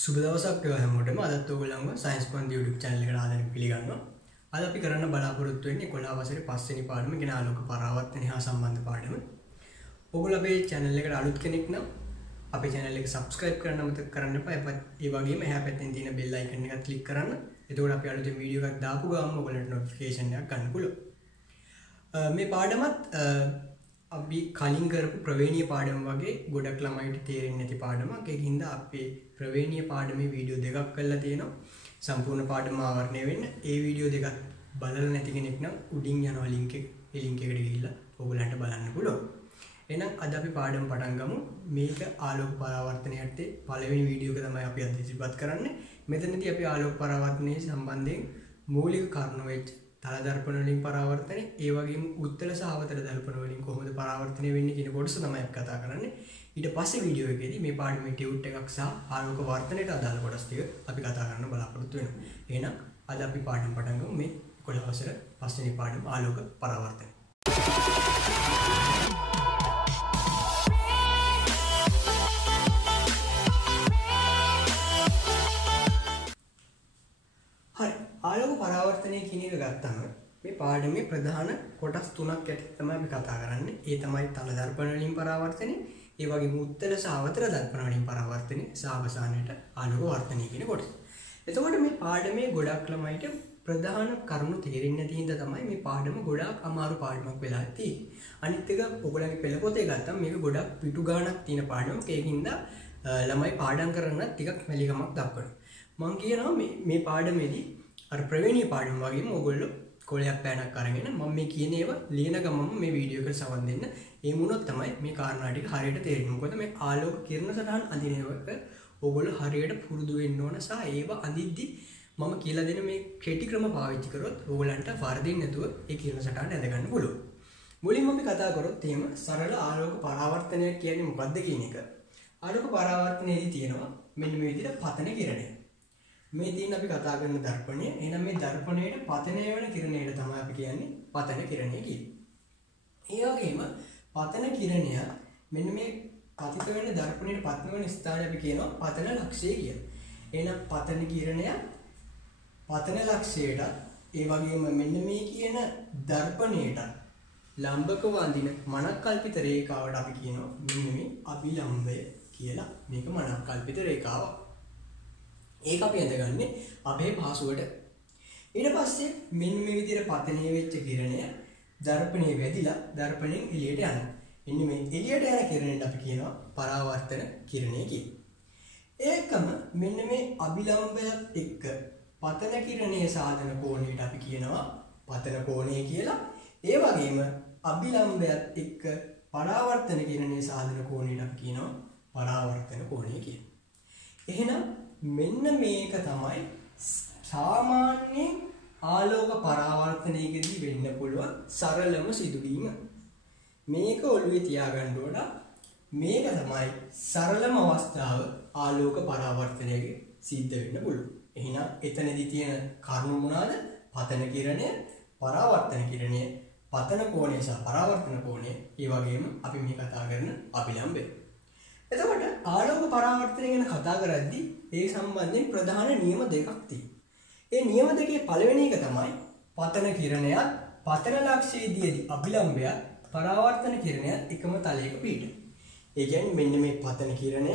සුබ දවසක් හැමෝටම අදත් ඔයගොල්ලන්ව සයන්ස් පන්ති YouTube channel එකට ආදරෙන් පිළිගන්නවා. අද අපි කරන්න බලාපොරොත්තු වෙන්නේ 11 වසරේ 5 වෙනි පාඩම ගෙන ආලෝක පරාවර්තනය හා සම්බන්ධ පාඩම. ඔයගොල්ලෝ අපේ channel එකට අලුත් කෙනෙක් නම් අපේ channel එක subscribe කරන්න අමතක කරන්න එපා. ඒ වගේම එහා පැත්තෙන් තියෙන bell icon එකත් click කරන්න. එතකොට අපි අලුතෙන් වීඩියෝ එකක් දාපු ගමන් ඔයගොල්ලන්ට notification එකක් ගන්න පුළුවන්. මේ පාඩමත් අපි කලින් කරපු ප්‍රවේණීය පාඩම වගේ ගොඩක් ළමයිට තේරෙන්නේ නැති පාඩමක්. ඒකින්ද අපි ප්‍රවේණීය පාඩමේ වීඩියෝ දෙකක් කරලා තියෙනවා. සම්පූර්ණ පාඩම ආවරණය වෙන්න. ඒ වීඩියෝ දෙකක් බලලා නැති කෙනෙක් නම් උඩින් යනවා link එක. ඒ link එකට ගිහිල්ලා ඔයගොල්ලන්ට බලන්න පුළුවන්. එහෙනම් අද අපි පාඩම පටන් ගමු. මේක ආලෝක පරාවර්තනයට පළවෙනි වීඩියෝ එක තමයි අපි අද ඉදිරිපත් කරන්නේ. මෙතනදී අපි ආලෝක පරාවර්තනයේ සම්බන්ධයෙන් මූලික කරුණු වෙච්ච තල දර්පණ වලින් පරාවර්තනය, ඒ වගේම උත්තර සහ අවතල දර්පණ වලින් කොහොමද පරාවර්තනය වෙන්නේ කියන කොටස තමයි අපි කතා කරන්නේ. ඊට පස්සේ වීඩියෝ එකේදී මේ පාඩමේ ටියුට් එකක් සහ ආලෝක වර්ධනයට අදාළ කොටස් ටික අපි කතා කරන්න බලාපොරොත්තු වෙනවා. එහෙනම් අද අපි පාඩම පටන් ගමු. මේ 11 වසර 5 වෙනි පාඩම ආලෝක පරාවර්තනය. හරි. ආලෝක පරාවර්තනය කියන එක ගත්තම මේ පාඩමේ ප්‍රධාන කොටස් තුනක් ඇති තමයි අපි කතා කරන්නේ. ඒ තමයි තල දර්පණ වලින් පරාවර්තනය, ඒ වගේම උත්තර සහ අවතල දර්පණ වලින් පරාවර්තනය, සහ අවසානයේට ආලෝක වර්ධනය කියන කොටස. එතකොට මේ පාඩමේ ගොඩක් ළමයිට ප්‍රධාන කරුණු තේරෙන්නේ නැති හින්දා තමයි මේ පාඩම ගොඩාක් අමාරු පාඩමක් වෙලා තියෙන්නේ. අනිත් එක ඔයගොල්ලන්ගේ පෙළ පොතේ ගත්තම මේක ගොඩක් පිටු ගාණක් තියෙන පාඩමක්. ඒකින්ද ළමයි පාඩම් කරන්නත් ටිකක් මැලිකමක් දක්වනවා. මම කියනවා මේ පාඩමේදී අර ප්‍රවේණීය පාඩම වගේම ඔයගොල්ලෝ කොලයක් පෑනක් අරගෙන මම මේ කියන ඒවා ලියන ගමම මේ වීඩියෝ එකට සවන් දෙන්න. ඒ වුණොත් තමයි මේ කාරණා ටික හරියට තේරෙන්නේ. මොකද මේ ආලෝක කිරණ සටහන් අඳිනවට ඔයගොල්ලෝ හරියට පුරුදු වෙන්න ඕන සහ ඒවා අඳිද්දි මම කියලා දෙන මේ කෙටි ක්‍රම පාවිච්චි කරොත් ඔයගොල්ලන්ට වර්ධින්න නැතුව ඒ කිරණ සටහන ඇඳ ගන්න පුළුවන්. මුලින්ම අපි කතා කරොත් එහෙම සරල ආලෝක පරාවර්තනය කියන්නේ මොකක්ද කියන එක. ආලෝක පරාවර්තනයේදී තියෙනවා මෙන්න මේ විදිහට පතන කිරණය. මේ දින අපි කතා කරන දර්පණය. එහෙනම් මේ දර්පණයට පතනය වෙන කිරණයට තමයි අපි කියන්නේ පතන කිරණය කියන්නේ. ඒ වගේම පතන කිරණය මෙන්න මේ පතිත වෙන දර්පණයට පතන වෙන ස්ථානය අපි කියනවා පතන ලක්ෂය කියලා. එහෙනම් පතන කිරණය පතන ලක්ෂයට ඒ වගේම මෙන්න මේ කියන දර්පණයට ලම්බකව අඳින මනක්කල්පිත රේඛාවට අපි කියනවා මෙන්න මේ අභිලම්බය කියලා. මේක මනක්කල්පිත රේඛාවක්. ඒක අපි ඇඳගන්නේ අපේ පාසුවට. ඊට පස්සේ මෙන්න මේ විදිහට පතනය වෙච්ච කිරණය දර්පණයේ වැදිලා දර්පණයෙන් එළියට යනවා. මෙන්න මේ එළියට යන කිරණයට අපි කියනවා පරාවර්තන කිරණය කියලා. ඒකම මෙන්න මේ අභිලම්බයත් එක්ක පතන කිරණයේ සාධන කෝණයට අපි කියනවා පතන කෝණය කියලා. ඒ වගේම අභිලම්බයත් එක්ක පරාවර්තන කිරණයේ සාධන කෝණයට අපි කියනවා පරාවර්තන කෝණය කියලා. එහෙනම් මෙන්න මේක තමයි සාමාන්‍යයෙන් ආලෝක පරාවර්තනයකදී වෙන්න පුළුවන් සරලම සිදුවීම. මේක ඔළුවේ තියාගන්න ඕන. මේක තමයි සරලම අවස්ථාව ආලෝක පරාවර්තනයක සිද්ධ වෙන්න පුළුවන්. එහෙනම් එතනදී තියෙන කරුණු මොනවාද? පතන කිරණය, පරාවර්තන කිරණය, පතන කෝණය සහ පරාවර්තන කෝණය. ඒ වගේම අපි මේ කතා කරන අභිලම්බය. එතකොට ආලෝක පරාවර්තනය ගැන කතා කරද්දී ඒ සම්බන්ධයෙන් ප්‍රධාන නියම දෙකක් තියෙනවා. ඒ නියම දෙකේ පළවෙනි එක තමයි පතන කිරණයත් පතන ලක්ෂයේදී අභිලම්බයත් පරාවර්තන කිරණයත් එකම තලයක පිහිටන. ඒ කියන්නේ මෙන්න මේ පතන කිරණය,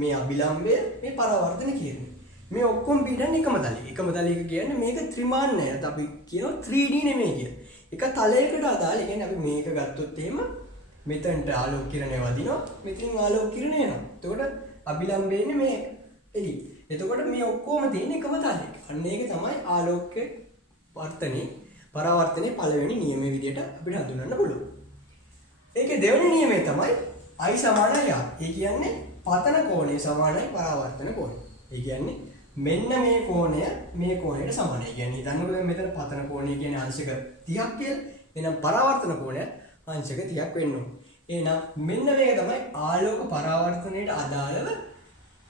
මේ අභිලම්බය, මේ පරාවර්තන කිරණය. මේ ඔක්කොම පිහිටන්නේ එකම තලයක. එකම තලයක කියන්නේ මේක ත්‍රිමාන්නයත් අපි කියනවා 3D නෙමෙයි කියලා. එක තලයකට අදාළ. ඒ කියන්නේ අපි මේක ගත්තොත් එහෙම මෙතනට ආලෝක කිරණය වදිනවා, මෙතනින් ආලෝක කිරණය එනවා. එතකොට අභිලම්බය ඉන්නේ මේ එළි. එතකොට මේ ඔක්කොම තියෙන එකම තලයක. අන්න ඒක තමයි ආලෝක වර්ධනයේ පරාවර්තනයේ පළවෙනි නියමයේ විදිහට අපිට හඳුනන්න පුළුවන්. ඒකේ දෙවෙනි නියමය තමයි I සමානයි R. ඒ කියන්නේ පතන කෝණය සමානයි පරාවර්තන කෝණය. ඒ කියන්නේ මෙන්න මේ කෝණය මේ කෝණයට සමානයි. ඒ කියන්නේ හිතන්නකෝ මෙතන පතන කෝණය කියන්නේ අංශක 30ක් කියලා. එහෙනම් පරාවර්තන කෝණය අංශක 30ක් වෙන්න ඕනේ. එහෙනම් මෙන්න මේක තමයි ආලෝක පරාවර්තනයට අදාළව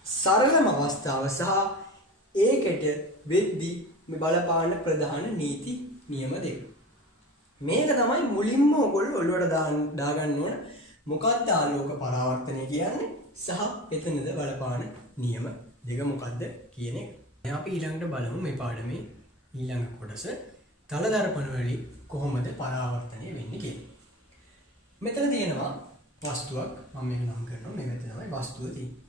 සරලම අවස්ථාව සහ ඒකට වෙද්දී මේ බලපාන ප්‍රධාන නීති නියම දෙක. මේක තමයි මුලින්ම ඔයගොල්ලෝ ඔළුවට දාගන්න ඕන. මොකක්ද ආලෝක පරාවර්තනය කියන්නේ සහ එතනද බලපාන නියම දෙක මොකද්ද කියන එක. දැන් අපි ඊළඟට බලමු මේ පාඩමේ ඊළඟ කොටස තල දර්පණ වලින් කොහොමද පරාවර්තනය වෙන්නේ කියලා. මෙතන තියෙනවා වස්තුවක් මම මේක නම් කරනවා මේක තමයි වස්තුව තියෙන්නේ.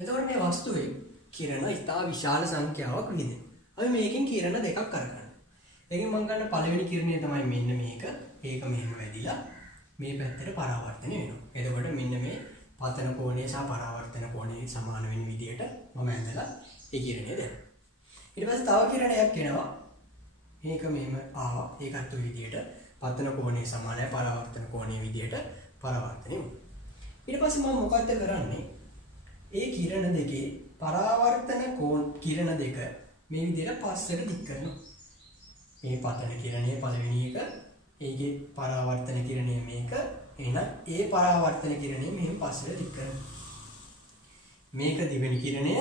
එතකොට මේ වස්තුවේ කිරණ ඉතා විශාල සංඛ්‍යාවක් විහිදෙනවා. අපි මේකෙන් කිරණ දෙකක් අරගන්නවා. ඒකෙන් මම ගන්න පළවෙනි කිරණය තමයි මෙන්න මේක. ඒක මෙහෙම වැඩිලා මේ පැත්තට පරාවර්තනය වෙනවා. එතකොට මෙන්න මේ පතන කෝණය සහ පරාවර්තන කෝණය සමාන වෙන විදිහට මම ඇඳලා ඒ කිරණය දෙනවා. ඊට පස්සේ තව කිරණයක් එනවා. මේක මෙහෙම ආවා. ඒකත් ඔය විදිහට පතන කෝණය සමානයි පරාවර්තන කෝණය විදිහට පරාවර්තනය වෙනවා. ඊට පස්සේ මම මොකද්ද කරන්නේ? ඒ කිරණ දෙකේ පරාවර්තන කිරණ දෙක මේ විදිහට පස්සට දික් කරනවා. මේ පතන කිරණය පළවෙනි එක, ඒකේ පරාවර්තන කිරණය මේක. එහෙනම් ඒ පරාවර්තන කිරණය මෙහෙම පස්සට දික් කරනවා. මේක දෙවෙනි කිරණය,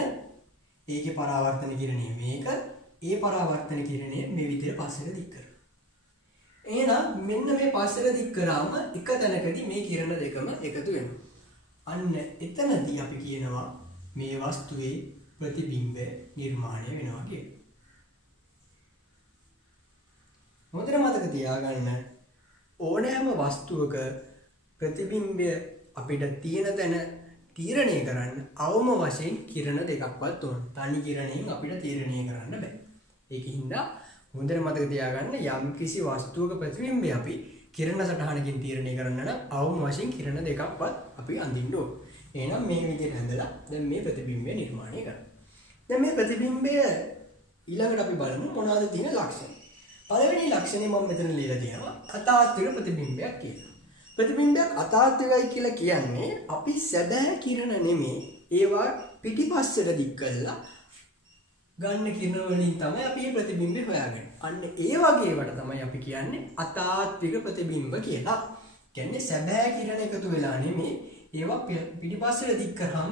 ඒකේ පරාවර්තන කිරණය මේක. ඒ පරාවර්තන කිරණය මේ විදිහට පස්සට දික් කරනවා. එහෙනම් මෙන්න මේ පස්සට දික් කරාම එක තැනකදී මේ කිරණ දෙකම එකතු වෙනවා. අන්න එතනදී අපි කියනවා මේ වස්තුවේ ප්‍රතිබිම්බය නිර්මාණය වෙනවා කියලා. මොකද මතක තියාගන්න ඕනෑම වස්තුවක ප්‍රතිබිම්බය අපිට තියෙන තැන තීරණය කරන්න අවම වශයෙන් කිරණ දෙකක්වත් ඕන. තනි කිරණයෙන් අපිට තීරණය කරන්න බෑ. ඒකින්ද හොඳට මතක තියාගන්න යම් කිසි වස්තුවක ප්‍රතිබිම්බය අපි කිරණ සටහනකින් තීරණය කරන්න නම් අවම වශයෙන් කිරණ දෙකක්වත් අපි අඳින්න ඕන. එහෙනම් මේ විදිහට ඇඳලා දැන් මේ ප්‍රතිබිම්බය නිර්මාණය කරනවා. දැන් මේ ප්‍රතිබිම්බය ඊළඟට අපි බලමු මොනවාද තියෙන ලක්ෂණ. පළවෙනි ලක්ෂණය මම මෙතන ලියලා තියෙනවා අතාත්වික ප්‍රතිබිම්බයක් කියලා. ප්‍රතිබිම්බයක් අතාත්විකයි කියලා කියන්නේ අපි සැබෑ කිරණ නෙමෙයි ඒවා පිටිපස්සට දික් කරලා ගන්න කිරණ වලින් තමයි අපි මේ ප්‍රතිබිම්බය හොයාගන්නේ. අන්න ඒ වගේ වට තමයි අපි කියන්නේ අතාත්වික ප්‍රතිබිම්බ කියලා. කියන්නේ සැබෑ කිරණ එකතු වෙලා නෙමෙයි ඒවා පිටිපස්සට දික් කරාම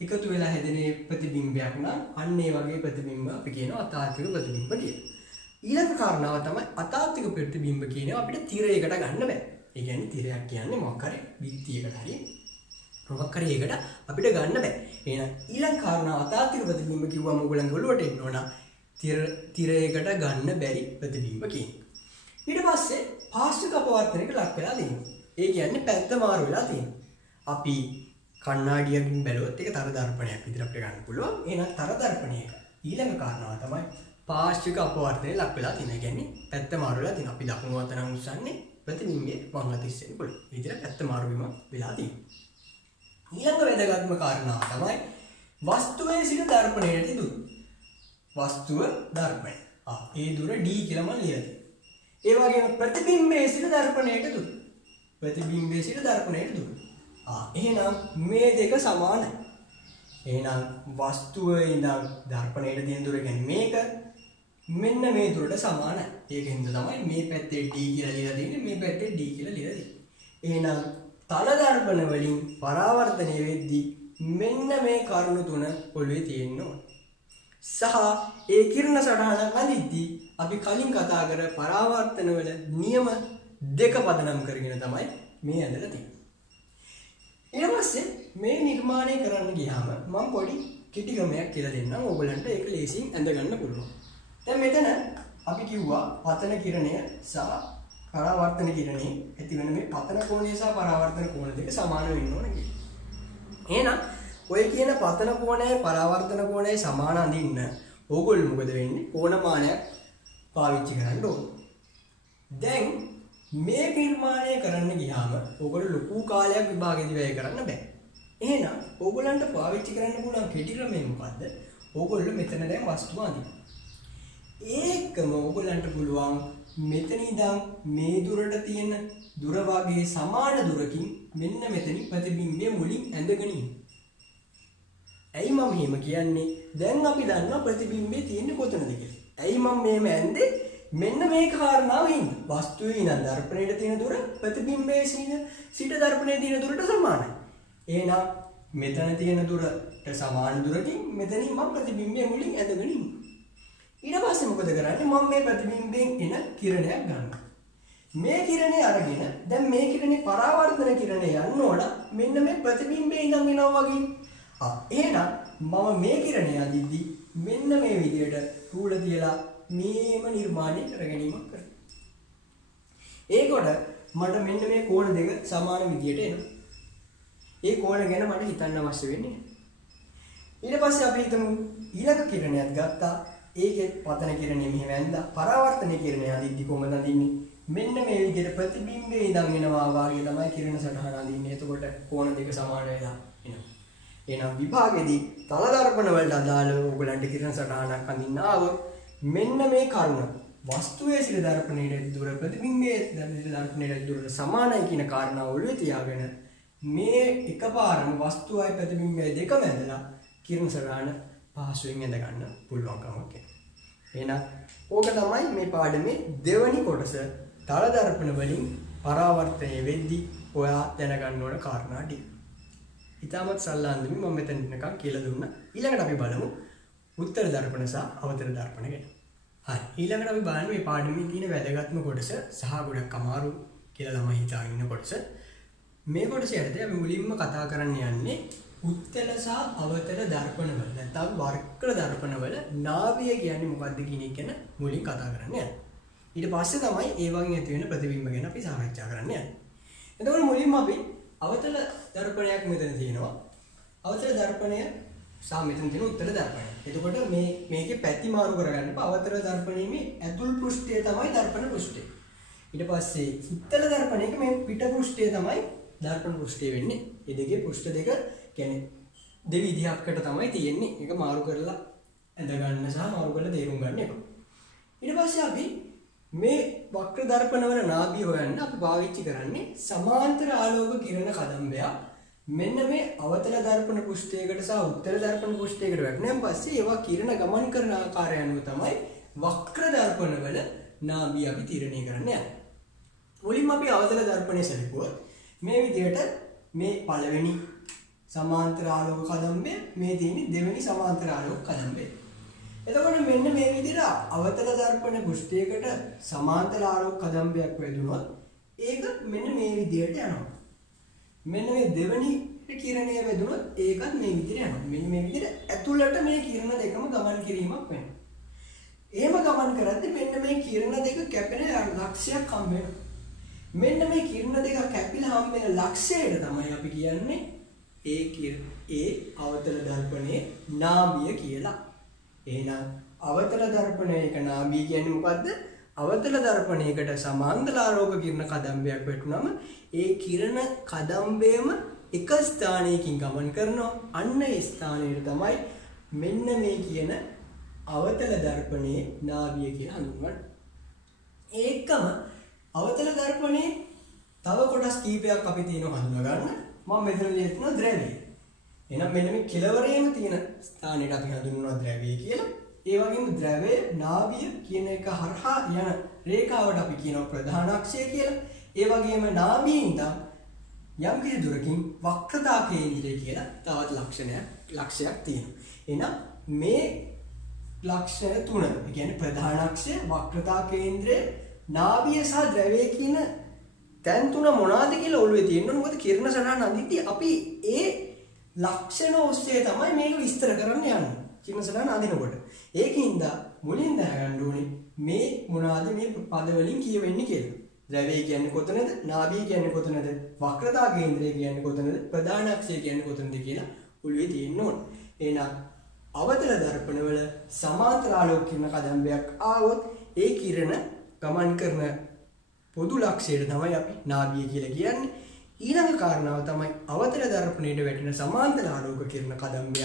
එකතු වෙලා හැදෙන ප්‍රතිබිම්බයක් නම් අන්න ඒ වගේ ප්‍රතිබිම්බ අපි කියනවා අතාත්වික ප්‍රතිබිම්බ කියලා. ඊළඟ කාරණාව තමයි අතාත්වික ප්‍රතිබිම්බ කියනවා අපිට තිරයකට ගන්න බෑ. ඒ කියන්නේ තිරයක් කියන්නේ මොකක් හරි විත්තියකට හරි මොකක් හරි එකකට අපිට ගන්න බෑ. එහෙනම් ඊළඟ කාරණාව අතාත්වික ප්‍රතිබිම්බ කිව්වම ඔයගොල්ලන්ගේ ඔළුවට එන්න ඕන තිරයකට ගන්න බැරි ප්‍රතිබිම්බ කියන්නේ. ඊට පස්සේ පාර්ශ්වික අපවර්තනයකට ලක් වෙලා තියෙනවා. ඒ කියන්නේ පැත්ත මාරු වෙලා තියෙනවා. අපි කණ්ණාඩියකින් බැලුවොත් ඒක තර දර්පණයක් විදිහට අපිට ගන්න පුළුවන්. එහෙනම් තර දර්පණයක ඊළඟ කාරණාව තමයි පාර්ශ්වික අපවර්තනය ලක් වෙලා තියෙනවා. කියන්නේ පැත්ත මාරු වෙලා තියෙනවා. අපි දකුණු අත නම් උස්සන්නේ ප්‍රතිබිම්බය වම් අත ඉස්සෙන්න පුළුවන්. මේ විදිහට පැත්ත මාරු වීම වෙලා තියෙනවා. ඊළඟ වැදගත්ම කාරණාව තමයි වස්තුවේ සිට දර්පණයට දුර. වස්තුව දර්පණය. ඒ දුර d කියලා මම ලියලා තියෙනවා. ඒ වගේම ප්‍රතිබිම්බයේ සිට දර්පණයට දුර. ප්‍රතිබිම්බයේ සිට දර්පණයට දුර. එහෙනම් මේ දෙක සමානයි. එහෙනම් වස්තුවේ ඉඳන් දර්පණයට තියෙන දුර කියන්නේ මේක මෙන්න මේ දුරට සමානයි. ඒකෙන්ද තමයි මේ පැත්තේ d කියලා ලියලා තියෙන්නේ මේ පැත්තේ d කියලා ලියලා තියෙන්නේ. එහෙනම් තල දර්පණ වලින් පරාවර්තනය වෙද්දී මෙන්න මේ කරුණු තුන ඔළුවේ තියෙන්න ඕන. සහ ඒ කිරණ සටහනක් අඳිද්දී අපි කලින් කතා කර පරාවර්තන වල නියම දෙක පදනම් කරගෙන තමයි මේ ඇඳලා තියෙන්නේ. ඊට පස්සේ මේ නිර්මාණය කරන්න ගියාම මම පොඩි කිටි ක්‍රමයක් කියලා දෙන්නම්. ඕගොල්ලන්ට ඒක ලේසියෙන් ඇඳ ගන්න පුළුවන්. දැන් මෙතන අපි කිව්වා පතන කිරණය සහ පරාවර්තන කිරණේ ඇති වෙන මේ පතන කෝණය සහ පරාවර්තන කෝණ දෙක සමාන වෙන්න ඕන කියලා. එහෙනම් ඔය කියන පතන කෝණයයි පරාවර්තන කෝණයයි සමාන අඳින්න ඕගොල්ලෝ මොකද වෙන්නේ? කෝණමානයක් පාවිච්චි කරන්න ඕන. දැන් මේ නිර්මාණය කරන්න ගියාම ඕගොල්ලෝ ලොකු කාලයක් විභාගෙදි වැය කරන්න බෑ. එහෙනම් ඕගොල්ලන්ට පාවිච්චි කරන්න පුළුවන් කෙටි ක්‍රමය මොකද්ද? ඕගොල්ලෝ මෙතන දැන් වස්තුව අඳින්න. ඒකම ඕගොල්ලන්ට පුළුවන් මෙතන ඉඳන් මේ දුරට තියෙන දුර වගේ සමාන දුරකින් මෙන්න මෙතනින් ප්‍රතිබිම්බය මුලින් ඇඳගෙන ඉන්න. ඇයි මම එහෙම කියන්නේ? දැන් අපි දන්නවා ප්‍රතිබිම්බය තියෙන්නේ කොතනද කියලා. ඇයි මම මේම ඇඳේ? මෙන්න මේ කාරණාව හින්දා. වස්තුවේ ඉඳන් දර්පණයට තියෙන දුර ප්‍රතිබිම්බයේ සිට දර්පණයේ තියෙන දුරට සමානයි. එහෙනම් මෙතන තියෙන දුරට සමාන දුරකින් මෙතනින් මම ප්‍රතිබිම්බය මුලින් ඇඳගෙන ඉන්නවා. ඊට පස්සේ මොකද කරන්නේ? මම මේ ප්‍රතිබිම්බයෙන් එන කිරණයක් ගන්නවා. මේ කිරණේ අරගෙන දැන් මේ කිරණේ පරාවර්තන කිරණේ යන්න ඕන මෙන්න මේ ප්‍රතිබිම්බේ ඉඳන් එනවා වගේ. එහෙනම් මම මේ කිරණේ අදිද්දි මෙන්න මේ විදියට රූල තියලා මේම නිර්මාණය කර ගැනීමක් කරනවා. ඒකොට මට මෙන්න මේ කෝණ දෙක සමාන විදියට එනවා. ඒ කෝණ ගැන මට හිතන්න අවශ්‍ය වෙන්නේ. ඊට පස්සේ අපි හිතමු ඊළඟ කිරණයක් ගත්තා. ඒකෙත් පතන කිරණය මෙහෙම ඇඳලා පරාවර්තන කිරණය අදිද්දි කොහොමද අදින්නේ? මෙන්න මේ විදිහට ප්‍රතිබිම්බේ ඉඳන් එනවා වාගේ තමයි කිරණ සටහන අදින්නේ. එතකොට කෝණ දෙක සමාන වෙලා එනවා. එහෙනම් විභාගෙදී තල දර්පණ වලට අදාළව ඔයගලන්ට කිරණ සටහනක් අඳින්න ආවොත් මෙන්න මේ කරුණ වස්තුවේ සිට දර්පණයට දුර ප්‍රතිබිම්බයේ දර්පණයට දුර සමානයි කියන කාරණාව ඔළුවේ තියාගෙන මේ එකපාරම වස්තුවයි ප්‍රතිබිම්බයේ දෙකම ඇදලා කිරණ සටහන පහසුවෙන් ඇඳ ගන්න පුළුවන්කමක් එනවා. එහෙනම් ඕක තමයි මේ පාඩමේ දෙවැනි කොටස. තල දර්පණ වලින් පරාවර්තනය වෙද්දී ඔයා දැනගන්න ඕන කාරණා ටික. ඉතාමත් සල්ලාන්දමි මම මෙතන නිකන් කියලා දුන්නා. ඊළඟට අපි බලමු උත්තර දර්පණ සහ අවතර දර්පණ ගැන. හරි. ඊළඟට අපි බලන්නේ මේ පාඩමේ තියෙන වැදගත්ම කොටස සහ ගොඩක් අමාරු කියලා ළමයි හිතාගෙන ඉන්න කොටස. මේ කොටස යටතේ අපි මුලින්ම කතා කරන්න යන්නේ උත්තර සහ අවතර දර්පණ වල නැත්නම් වක්‍ර දර්පණ වල නාභිය කියන්නේ මොකක්ද කියන එක ගැන මුලින් කතා කරන්න යන්නේ. ඊට පස්සේ තමයි ඒ වගේ ඇති වෙන ප්‍රතිබිම්බ ගැන අපි සාකච්ඡා කරන්න යන්නේ. එතකොට මුලින්ම අපි අවතල දර්පණයක් මෙතන තියෙනවා. අවතල දර්පණය සහ මෙතන තියෙන උත්තර දර්පණය. එතකොට මේකේ පැති මාරු කරගන්න අවතල දර්පණයේ මේ ඇතුල් පෘෂ්ඨය තමයි දර්පණ පෘෂ්ඨය. ඊට පස්සේ උත්තර දර්පණයක මේ පිට පෘෂ්ඨය තමයි දර්පණ පෘෂ්ඨය වෙන්නේ. මේ දෙකේ පෘෂ්ඨ දෙක කියන්නේ දෙවිධයකට තමයි තියෙන්නේ. ඒක මාරු කරලා ඇඳ ගන්න සහ මාරු කරලා තේරුම් ගන්න එක. ඊට පස්සේ අපි මේ වක්‍ර දර්පණ වල නාභිය හොයන්න අපි පාවිච්චි කරන්නේ සමාන්තර ආලෝක කිරණ කදම්බයක්. මෙන්න මේ අවතල දර්පණ පෘෂ්ඨයකට සහ උත්තර දර්පණ පෘෂ්ඨයකට වැටෙනන් පස්සේ ඒවා කිරණ ගමන් කරන ආකාරය අනුව තමයි වක්‍ර දර්පණ වල නාභිය අපි තීරණය කරන්න යන්නේ. මුලින්ම අපි අවතල දර්පණය සැලකුවොත් මේ විදිහට මේ පළවෙනි සමාන්තර ආලෝක කදම්බය මේ තියෙන්නේ දෙවෙනි සමාන්තර ආලෝක කදම්බය. එතකොට මෙන්න මේ විදිහට අවතල දර්පණ පෘෂ්ඨයකට සමාන්තර ආලෝක කදම්බයක් වැදුනොත් ඒක මෙන්න මේ විදිහට යනවා. මෙන්න මේ දෙවෙනි කිරණය වැදුනොත් ඒකත් මේ විදිහට යනවා. මෙන්න මේ විදිහට ඇතුළට මේ කිරණ දෙකම ගමන් කිරීමක් වෙනවා. එහෙම ගමන් කරද්දී මෙන්න මේ කිරණ දෙක කැපෙන ලක්ෂයක් හම්බ වෙනවා. මෙන්න මේ කිරණ දෙක කැපිලා හම්බ වෙන ලක්ෂයට තමයි අපි කියන්නේ ඒ අවතල දර්පණයේ නාභිය කියලා. එහෙනම් අවතල දර්පණයක නාභිය කියන්නේ මොකද්ද? අවතල දර්පණයකට සමාන්තර ආලෝක කිරණ කදම්බයක් වැටුනම ඒ කිරණ කදම්බයම එක ස්ථානයකින් ගමන් කරනවා. අන්න ඒ ස්ථානයට තමයි මෙන්න මේ කියන අවතල දර්පණයේ නාභිය කියලා හඳුන්වන්නේ. ඒකම අවතල දර්පණයේ තව කොටස් කීපයක් අපි තියෙනවා හඳුනා ගන්න. මම මෙතන ලියනවා ද්‍රව්‍ය. එහෙනම් මෙන්න මේ කෙලවරේම තියෙන ස්ථානයට අපි හඳුන්වනවා ද්‍රව්‍ය කියලා. ඒ වගේම ද්‍රව්‍ය නාභිය කියන එක හරහා යන රේඛාවට අපි කියනවා ප්‍රධාන අක්ෂය කියලා. ඒ වගේම නාභියෙන් ඉඳන් යම් කිසි දුරකින් වක්‍රතා කේන්ද්‍රය කියලා තවත් ලක්ෂයක් තියෙනවා. එහෙනම් මේ ලක්ෂණ තුන, ඒ කියන්නේ ප්‍රධාන අක්ෂය, වක්‍රතා කේන්ද්‍රය, නාභිය සහ ද්‍රව්‍ය කියන තැන් තුන මොනවාද කියලා ඔළුවේ තියෙන්න ඕනේ. මොකද කිරණ සටහන අඳිද්දී අපි ඒ ලක්ෂණ ඔස්සේ තමයි මේක විස්තර කරන්න යන්නේ. කිරණ සටහන අඳිනකොට. ඒකින්ද මුලින් දැනගන්න ඕනේ මේ මොනවාද මේ පද වලින් කියවෙන්නේ කියලා. ද්‍රව්‍ය කියන්නේ කොතනද? නාභිය කියන්නේ කොතනද? වක්‍රතා කේන්ද්‍රය කියන්නේ කොතනද? ප්‍රධාන අක්ෂය කියන්නේ කොතනද කියලා ඔළුවේ තියෙන්න ඕනේ. එහෙනම් අවතල දර්පණ වල සමාන්තර ආලෝක කිරණ කදම්බයක් ආවොත් ඒ කිරණ ගමන් කරන පොදු ලක්ෂයට තමයි අපි නාභිය කියලා කියන්නේ. ඊළඟ කාරණාව තමයි අවතල දර්පණයට වැටෙන සමාන්තර ආලෝක කිරණ කදම්බය.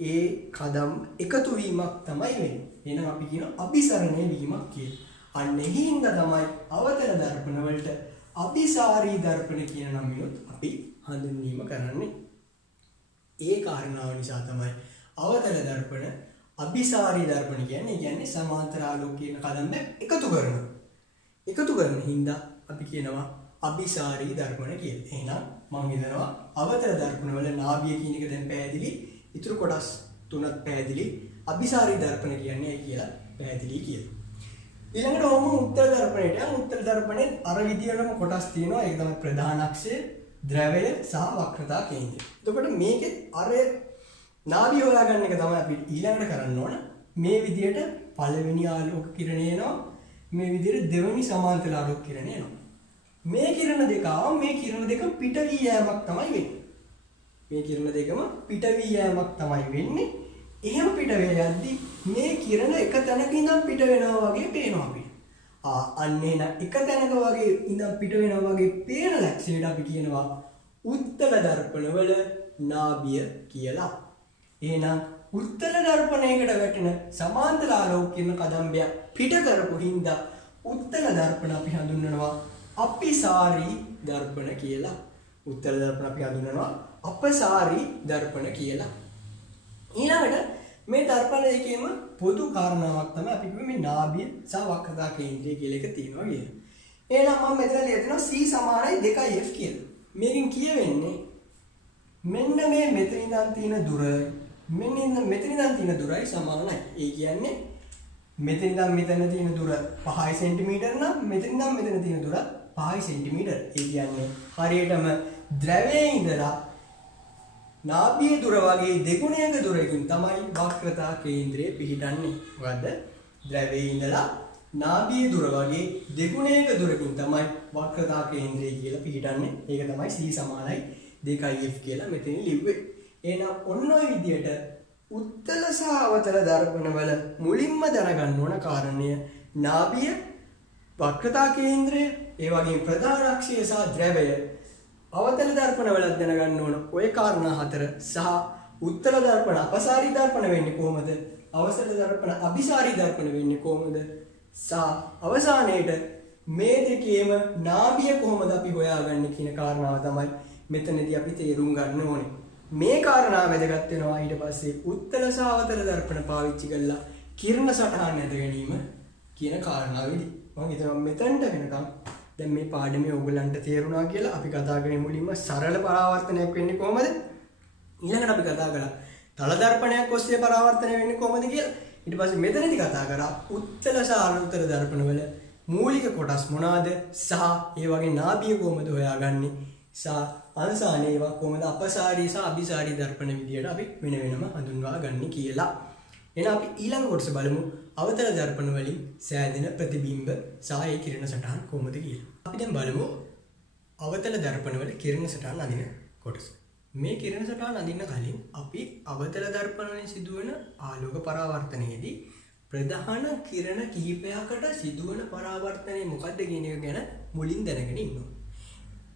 ඒ කදම් එකතු වීමක් තමයි වෙන්නේ. එහෙනම් අපි කියන අபிසරණය වීමක් කියලා. අන්න එහිඳ තමයි අවතල දර්පණ වලට අபிසාරී දර්පණ කියන නමිනුත් අපි හඳුන්වීම කරන්නේ. ඒ කාරණාව නිසා තමයි අවතල දර්පණ අபிසාරී දර්පණ කියන්නේ සමාන්තර ආලෝක කියන කදම්බ එකතු කරනවා. එකතු කරන හින්දා අපි කියනවා අபிසාරී දර්පණ කියලා. එහෙනම් මම හිතනවා අවතල දර්පණ වල නාභිය කියන එක දැන් පැහැදිලි. ඊටු කොටස් තුනක් පැහැදිලි. අபிසාරී දර්පණ කියන්නේ කියලා පැහැදිලි කියලා. ඊළඟට ඔහොම උත්තර දර්පණයට යන උත්තර දර්පණයේ අර විදියටම කොටස් තියෙනවා. ඒක තමයි ප්‍රධාන අක්ෂය, ද්‍රවය සහ වක්‍රතා කේන්ද්‍රය. එතකොට මේකෙත් අර නාභිය හොයාගන්න එක තමයි අපි ඊළඟට කරන්න ඕන. මේ විදියට පළවෙනි ආලෝක කිරණය එනවා. මේ විදියට දෙවෙනි සමාන්තර ආලෝක කිරණය එනවා. මේ කිරණ දෙක ආවම මේ කිරණ දෙක පිට වී යෑමක් තමයි වෙන්නේ. මේ කිරණ දෙකම පිට වී යෑමක් තමයි වෙන්නේ. එහෙම පිට වෙ යද්දි මේ කිරණ එක තැනක ඉඳන් පිට වෙනවා වගේ පේනවා අපිට. අන්න එන එක තැනක වගේ ඉඳන් පිට වෙනවා වගේ පේන ලක්ෂණයට අපි කියනවා උත්තර දර්පණවල නාභිය කියලා. එහෙනම් උත්තර දර්පණයකට වැටෙන සමාන්තර ආලෝක කිරණ කදම්බය පිට කරපු හින්දා උත්තර දර්පණ අපි හඳුන්වනවා අපිසාරී දර්පණ කියලා. උත්තර දර්පණ අපි හඳුන්වනවා අපසාරී දර්පණ කියලා. ඊළඟට මේ දර්පණ දෙකේම පොදු කාරණාවක් තමයි අපි කිව්වේ මේ නාභිය සහ වක්‍රතා කේන්ද්‍රය කියලා එක තියෙනවා කියලා. එහෙනම් මම මෙතන ලියනවා C සමානයි 2F කියලා. මේකෙන් කියවෙන්නේ මෙන්න මේ මෙතන ඉඳන් තියෙන දුර මෙතන ඉඳන් තියෙන දුරයි සමානයි. ඒ කියන්නේ මෙතන ඉඳන් මෙතන තියෙන දුර 5 සෙන්ටිමීටර නම් මෙතන ඉඳන් මෙතන තියෙන දුර 5 සෙන්ටිමීටර. ඒ කියන්නේ හරියටම ද්‍රවයේ ඉඳලා නාභිය දුර වගේ දෙගුණයක දුරකින් තමයි වක්‍රතා කේන්ද්‍රය පිහිටන්නේ. මොකද්ද? ද්‍රවයේ ඉඳලා නාභිය දුර වගේ දෙගුණයක දුරකින් තමයි වක්‍රතා කේන්ද්‍රය කියලා පිහිටන්නේ. ඒක තමයි C සමානයි 2F කියලා මෙතන ලිව්වේ. එහෙනම් ඔන්න ඔය විදියට උත්තල සහ අවතල දර්පණවල මුලින්ම දැනගන්න ඕන කාරණය නාභිය, වක්‍රතා කේන්ද්‍රය, ඒ වගේම ප්‍රධාන අක්ෂය සහ ද්‍රවය. අවතල දර්පණවල දැනගන්න ඕන ඔය කාරණා හතර සහ උත්තර දර්පණ අපසාරී දර්පණ වෙන්නේ කොහොමද? අවසල දර්පණ අபிසාරී දර්පණ වෙන්නේ කොහොමද? සහ අවසානයේට මේ දෙකේම නාභිය කොහොමද අපි හොයාගන්නේ කියන කාරණාව තමයි මෙතනදී අපි තේරුම් ගන්න ඕනේ. මේ කාරණා වැදගත් වෙනවා ඊට පස්සේ උත්තර සහ අවතල දර්පණ පාවිච්චි කරලා කිරණ සටහන් ඇද ගැනීම කියන කාරණාවෙදි. මම හිතනවා මෙතනට වෙනකම් දැන් මේ පාඩමේ ඔයගලන්ට තේරුණා කියලා. අපි කතා කරේ මුලින්ම සරල පරාවර්තනයක් වෙන්නේ කොහොමද? ඊළඟට අපි කතා කරා තල දර්පණයක් ඔස්සේ පරාවර්තනය වෙන්නේ කොහොමද කියලා. ඊට පස්සේ මෙතනදී කතා කරා උත්තල සහ අනුත්තර දර්පණවල මූලික කොටස් මොනවාද සහ ඒ වගේ නාභිය කොහොමද හොයාගන්නේ සහ අවසානයේ ඒවා කොහොමද අපසාරී සහ අபிසාරී දර්පණ විදියට අපි වෙන වෙනම හඳුන්වා ගන්න කියලා. එහෙනම් අපි ඊළඟ කොටස බලමු අවතල දර්පණ වලින් සෑදෙන ප්‍රතිබිම්බ සහ ඒ කිරණ සටහන් කොහොමද කියලා. අපි දැන් බලමු අවතල දර්පණ වල කිරණ සටහන් අඳින කොටස. මේ කිරණ සටහන් අඳින්න කලින් අපි අවතල දර්පණ වලින් සිදුවන ආලෝක පරාවර්තනයේදී ප්‍රධාන කිරණ කිහිපයකට සිදුවන පරාවර්තනය මොකක්ද කියන එක ගැන මුලින් දැනගෙන ඉන්න ඕනේ.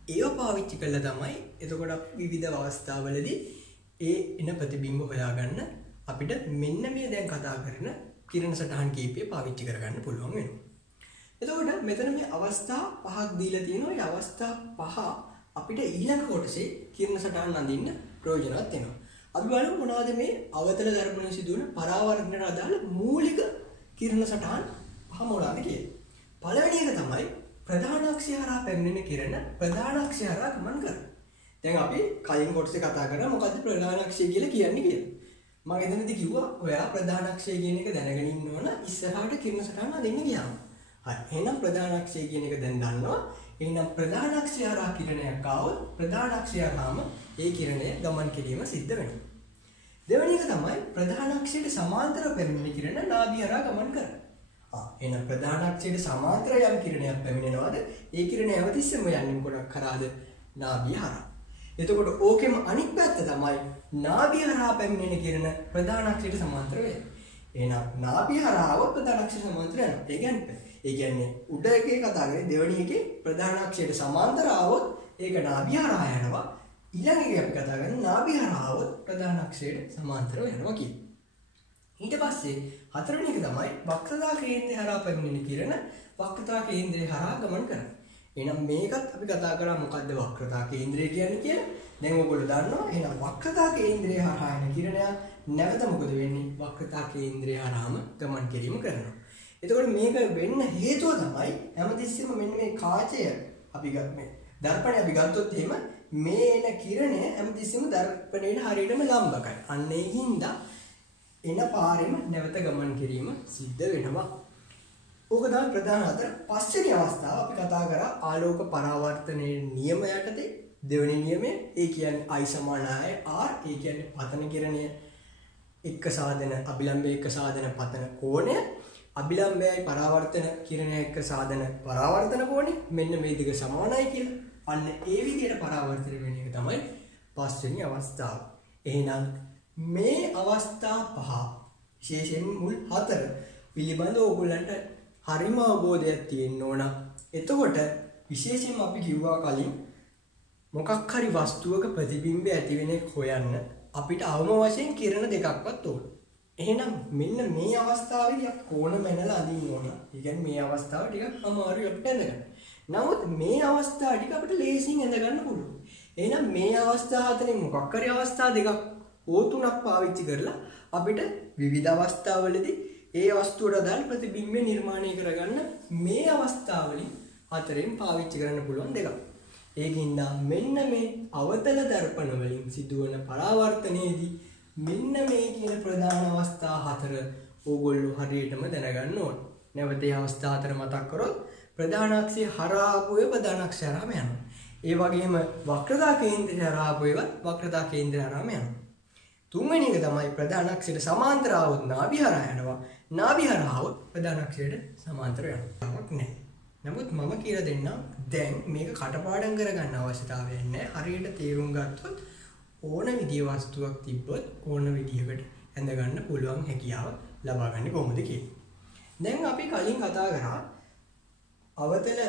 ඒව පාවිච්චි කළා තමයි එතකොට අපි විවිධ අවස්ථාවලදී ඒ එන ප්‍රතිබිම්බ හොයාගන්න අපිට මෙන්න මේ දැන් කතා කරන කිරණ සටහන් කීපය පාවිච්චි කරගන්න පුළුවන් වෙනවා. එතකොට මෙතන මේ අවස්ථා පහක් දීලා තියෙනවා. ඒ අවස්ථා පහ අපිට ඊළඟ කොටසේ කිරණ සටහන් අඳින්න ප්‍රයෝජනවත් වෙනවා. අපි බලමු මොනවද මේ අවතල දර්පණය සිදුවන පරාවර්තනයට අදාළ මූලික කිරණ සටහන් පහ මොනවාද කියලා. පළවෙනි එක තමයි ප්‍රධාන අක්ෂය හරහා පැමිණෙන කිරණ ප්‍රධාන අක්ෂය හරහා ගමන් කරනවා. දැන් අපි කලින් කොටසේ කතා කරා මොකද්ද ප්‍රධාන අක්ෂය කියලා කියන්නේ කියලා. මම එතනදී කිව්වා ඔයා ප්‍රධාන අක්ෂය කියන එක දැනගෙන ඉන්න ඕන ඉස්සරහට කිරණ සටහන අදින්න ගියාම. හරි. එහෙනම් ප්‍රධාන අක්ෂය කියන එක දැන් දන්නවා. එහෙනම් ප්‍රධාන අක්ෂය හරහා කිරණයක් ආවොත් ප්‍රධාන අක්ෂය හරහාම ඒ කිරණය ගමන් කිරීම සිද්ධ වෙනවා. දෙවෙනි එක තමයි ප්‍රධාන අක්ෂයට සමාන්තරව පැමිණෙන කිරණ නාභිය හරහා ගමන් කරනවා. එහෙනම් ප්‍රධාන අක්ෂයට සමාන්තර යම් කිරණයක් පැමිණෙනවාද ඒ කිරණය හැමතිස්සෙම යන්නේ කොටක් කරාද නාභිය හරහා. එතකොට ඕකෙම අනිත් පැත්ත තමයි නාභිය හරහා පැමිණෙන කිරණ ප්‍රධාන අක්ෂයට සමාන්තර වෙනවා. එහෙනම් නාභිය හරහාව ප්‍රධාන අක්ෂයට සමාන්තර යනවා. ඒ කියන්නේ උඩ එකේ කතා කරේ දෙවෙනි එකේ ප්‍රධාන අක්ෂයට සමාන්තර ආවොත් ඒක නාභිය හරහා යනවා. ඊළඟ එකේ අපි කතා කරන්නේ නාභිය හරහා ආවොත් ප්‍රධාන අක්ෂයට සමාන්තරව යනවා කියන. ඊට පස්සේ හතරවෙනි එක තමයි වක්‍රතා කේන්ද්‍රය හරහා පැමිණෙන කිරණ වක්‍රතා කේන්ද්‍රය හරහා ගමන් කරනවා. එහෙනම් මේකත් අපි කතා කරා මොකද්ද වක්‍රතා කේන්ද්‍රය කියන්නේ කියලා. දැන් ඔයගොල්ලෝ දන්නවා. එහෙනම් වක්‍රතා කේන්ද්‍රය හරහා එන කිරණය නැවත මොකද වෙන්නේ? වක්‍රතා කේන්ද්‍රය හරහාම ගමන් කිරීම කරනවා. එතකොට මේක වෙන්න හේතුව තමයි හැමතිස්සෙම මෙන්න මේ කාචය අපි මේ දර්පණය අපි ගත්තොත් එහෙම මේ එන කිරණය හැමතිස්සෙම දර්පණයට හරියටම ලම්බකයි. අන්න ඒකින්ද එන පාරෙම නැවත ගමන් කිරීම සිද්ධ වෙනවා. ඕක තමයි ප්‍රධාන හතර. පස්වෙනි අවස්ථාව අපි කතා කරා ආලෝක පරාවර්තනයේ නියම යටතේ දෙවෙනි නියමය. ඒ කියන්නේ I සමාන R. ඒ කියන්නේ පතන කිරණය එක්ක සාධන අභිලම්බය එක්ක සාධන පතන කෝණය. අභිලම්බයයි පරාවර්තන කිරණය එක්ක සාධන පරාවර්තන කෝණය. මෙන්න මේ දෙක සමානයි කියලා. අන්න ඒ විදිහට පරාවර්තන වෙන එක තමයි පස්වෙනි අවස්ථාව. එහෙනම් මේ අවස්ථා පහ විශේෂයෙන් මුල් හතර පිළිබඳව ඕගොල්ලන්ට හරිම අවබෝධයක් තියෙන්න ඕන. එතකොට විශේෂයෙන්ම අපි කිව්වා කලින් මොකක් හරි වස්තුවක ප්‍රතිබිම්බය ඇති වෙන එක හොයන්න අපිට අවම වශයෙන් කිරණ දෙකක්වත් ඕන. එහෙනම් මෙන්න මේ අවස්ථාවේදී අපි කෝණ මැනලා අඳින්න ඕන. ඒ කියන්නේ මේ අවස්ථාව ටිකක් අමාරුයි අපිට ඇඳගන්න. නමුත් මේ අවස්ථාව ටික අපිට ලේසියෙන් ඇඳ ගන්න පුළුවන්. එහෙනම් මේ අවස්ථා හතරෙන් මොකක් හරි අවස්ථා දෙකක් ඕ තුනක් පාවිච්චි කරලා අපිට විවිධ අවස්ථාවලදී ඒ වස්තුවට අදාළ ප්‍රතිබිම්බය නිර්මාණය කරගන්න මේ අවස්ථාවලින් හතරෙන් පාවිච්චි කරන්න පුළුවන් දෙකක්. ඒකින්ද මෙන්න මේ අවතල දර්පණ වලින් සිදුවන පරාවර්තනයේදී මෙන්න මේ කියන ප්‍රධාන අවස්ථා හතර ඕගොල්ලෝ හරියටම දැනගන්න ඕන. නැවත මේ අවස්ථා හතර මතක් කරොත් ප්‍රධාන අක්ෂය හරහා ආපුවේ ප්‍රධාන අක්ෂය හරහාම යනවා. ඒ වගේම වක්‍රතා කේන්ද්‍රය හරහා ආපුවේවත් වක්‍රතා කේන්ද්‍රය හරහාම යනවා. තුන්වෙනි එක තමයි ප්‍රධාන අක්ෂයට සමාන්තර આવොත් නාභි හරහා යනවා. නාභි හරහා આવොත් ප්‍රධාන අක්ෂයට සමාන්තර යනවා. නැහැ. නමුත් මම කියලා දෙන්නම් දැන් මේක කටපාඩම් කරගන්න අවශ්‍යතාවයක් නැහැ. හරියට තේරුම් ගත්තොත් ඕන විදිය වස්තුවක් තිබ්බොත් ඕන විදියකට ඇඳ ගන්න පුළුවන් හැකියාව ලබා ගන්න කොහොමද කියලා. දැන් අපි කලින් කතා කරා අවතල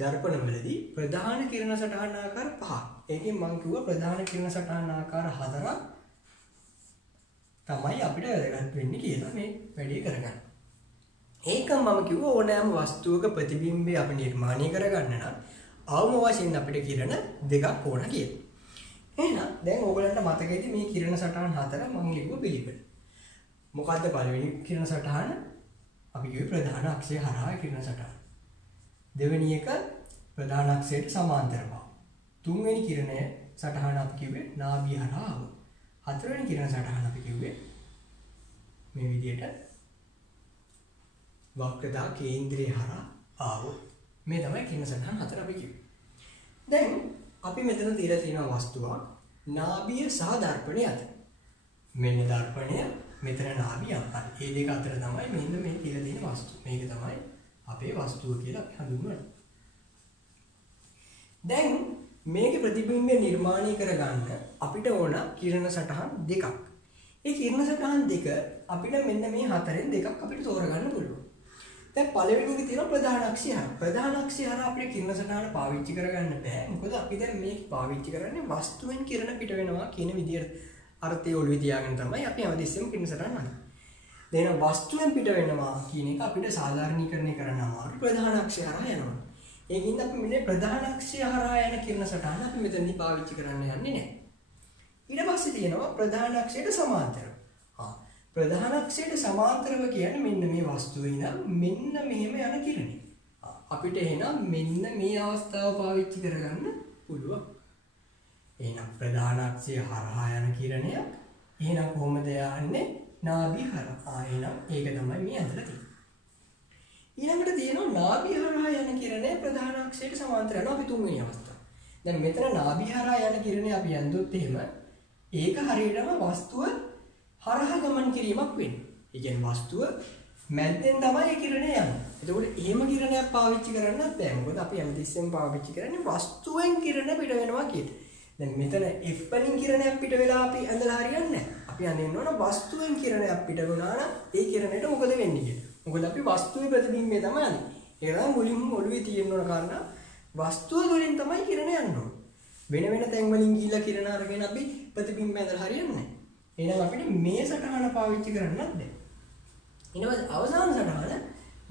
දර්පණවලදී ප්‍රධාන කිරණ සටහන් ආකාර පහක්. ඒකෙන් මම කිව්වා ප්‍රධාන කිරණ සටහන් ආකාර හතරක් තමයි අපිට වැදගත් වෙන්නේ කියලා මේ වැඩේ කරගන්න. ඒකම මම කිව්වා ඕනෑම වස්තුවක ප්‍රතිබිම්බය අපි නිර්මාණය කරගන්න නම් අවම වශයෙන් අපිට කිරණ දෙකක් ඕන කියලා. එහෙනම් දැන් ඕගලන්ට මතකයිද මේ කිරණ සටහන් හතර මම ලිව්ව පිළිවෙල. මොකද්ද පළවෙනි කිරණ සටහන? අපි කිව්වේ ප්‍රධාන අක්ෂය හරහා කිරණ සටහන. දෙවෙනි එක ප්‍රධාන අක්ෂයට සමාන්තරව. තුන්වෙනි කිරණය සටහන අපි කිව්වේ නාභිය හරහා ආව. හතරවෙනි කිරණ සටහන අපි කිව්වේ මේ විදියට වක්‍රතා කේන්ද්‍රය හරහා ආවොත්. මේ තමයි කිරණ සටහන් හතර අපි කිව්වේ. දැන් අපි මෙතන තියලා තියෙන වස්තුවක් නාභිය සහ දර්පණය අතර. මෙන්න දර්පණය මෙතන නාභිය අතර. මේ දෙක අතර තමයි මෙන්න මේ තියලා තියෙන වස්තුව. මේක තමයි අපේ වස්තුව කියලා අපි හඳුන්වන්නේ. දැන් මේකේ ප්‍රතිබිම්බය නිර්මාණය කරගන්න අපිට ඕන කිරණ සටහන් දෙකක්. ඒ කිරණ සටහන් දෙක අපිට මෙන්න මේ හතරෙන් දෙකක් අපිට තෝරගන්න පුළුවන්. දැන් පළවෙනි එක තියෙනවා ප්‍රධාන අක්ෂය හරහා. ප්‍රධාන අක්ෂය හරහා අපිට කිරණ සටහන පාවිච්චි කරගන්න බෑ. මොකද අපි දැන් මේක පාවිච්චි කරන්නේ වස්තුවෙන් කිරණ පිට වෙනවා කියන විදියට අර්ථය ඔළුවේ තියාගෙන තමයි අපි හැමතිස්සෙම කිරණ සටහන හදන්නේ. දැන් වස්තුවෙන් පිට වෙනවා කියන එක අපිට සාධාරණීකරණය කරන්න අමාරුයි. ප්‍රධාන අක්ෂය හරහා යනවා. ඒකින්ද අපි මෙන්න ප්‍රධාන අක්ෂය හරහා යන කිරණ සටහන අපි මෙතනදී පාවිච්චි කරන්න යන්නේ නැහැ. ඊට පස්සේ තියෙනවා ප්‍රධාන අක්ෂයට සමාන්තරව. ප්‍රධාන අක්ෂයට සමාන්තරව කියන්නේ මෙන්න මේ වස්තුවේ ඉඳන් මෙන්න මෙහෙම යන කිරණය. අපිට එහෙනම් මෙන්න මේ අවස්ථාව පාවිච්චි කරගන්න පුළුවන්. එහෙනම් ප්‍රධාන අක්ෂය හරහා යන කිරණය එහෙනම් කොහොමද යන්නේ? නාභිය හරහා. එහෙනම් ඒක තමයි මේ ඇඳලා තියෙන්නේ. ඊළඟට තියෙනවා නාභිය හරහා යන කිරණය ප්‍රධාන අක්ෂයට සමාන්තර යනවා. අපි තුන්වෙනි අවස්ථාව. දැන් මෙතන නාභිය හරහා යන කිරණය අපි ඇඳුත් එහෙම ඒක හරියටම වස්තුව හරහා ගමන් කිරීමක් වෙන්නේ. ඒ කියන්නේ වස්තුව මැද්දෙන් තමයි ඒ කිරණය යන්නේ. එතකොට එහෙම කිරණයක් පාවිච්චි කරන්නත් බෑ. මොකද අපි හැමතිස්සෙම පාවිච්චි කරන්නේ වස්තුවෙන් කිරණ පිට වෙනවා කියලා. දැන් මෙතන F වලින් කිරණයක් පිට වෙලා අපි ඇඳලා හරියන්නේ නැහැ. අපි අඳින්න ඕන වස්තුවෙන් කිරණයක් පිට වුණා නම් ඒ කිරණයට මොකද වෙන්නේ කියලා. මොකද අපි වස්තුවේ ප්‍රතිබිම්බය තමයි අඳින්නේ. ඒක තමයි මුලින්ම ඔළුවේ තියෙන්න ඕන කාරණා. වස්තුව තුළින් තමයි කිරණ යන්න ඕන. වෙන වෙන තැන් වලින් ගිහිල්ලා කිරණ අරගෙන අපි ප්‍රතිබිම්බය ඇඳලා හරියන්නේ නැහැ. එහෙනම් අපිට මේ සටහන පාවිච්චි කරන්නත් බැහැ. ඊළඟ අවසාන සටහන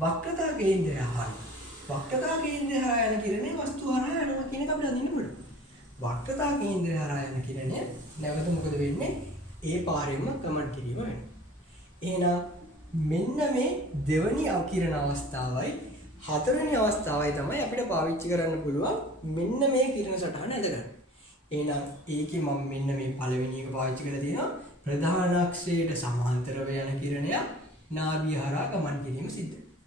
වක්‍රතා කේන්ද්‍රය හරහා. වක්‍රතා කේන්ද්‍රය හරහා යන කිරණේ වස්තුව හරහා යනවා කියන එක අපිට අඳින්න පුළුවන්. වක්‍රතා කේන්ද්‍රය හරහා යන කිරණය නැවත මොකද වෙන්නේ? ඒ පාරෙන්ම ගමන් කිරීම වෙනවා. එහෙනම් මෙන්න මේ දෙවැනි අකිරණ අවස්ථාවයි හතරවෙනි අවස්ථාවයි තමයි අපිට පාවිච්චි කරන්න පුළුවන් මෙන්න මේ කිරණ සටහන ඇඳගන්න. එහෙනම් ඒකේ මම මෙන්න මේ පළවෙනි එක පාවිච්චි කරලා තියෙනවා. ප්‍රධාන අක්ෂයට සමාන්තරව යන කිරණයක් නාභිය හරහා ගමන් කිරීම සිද්ධ වෙනවා.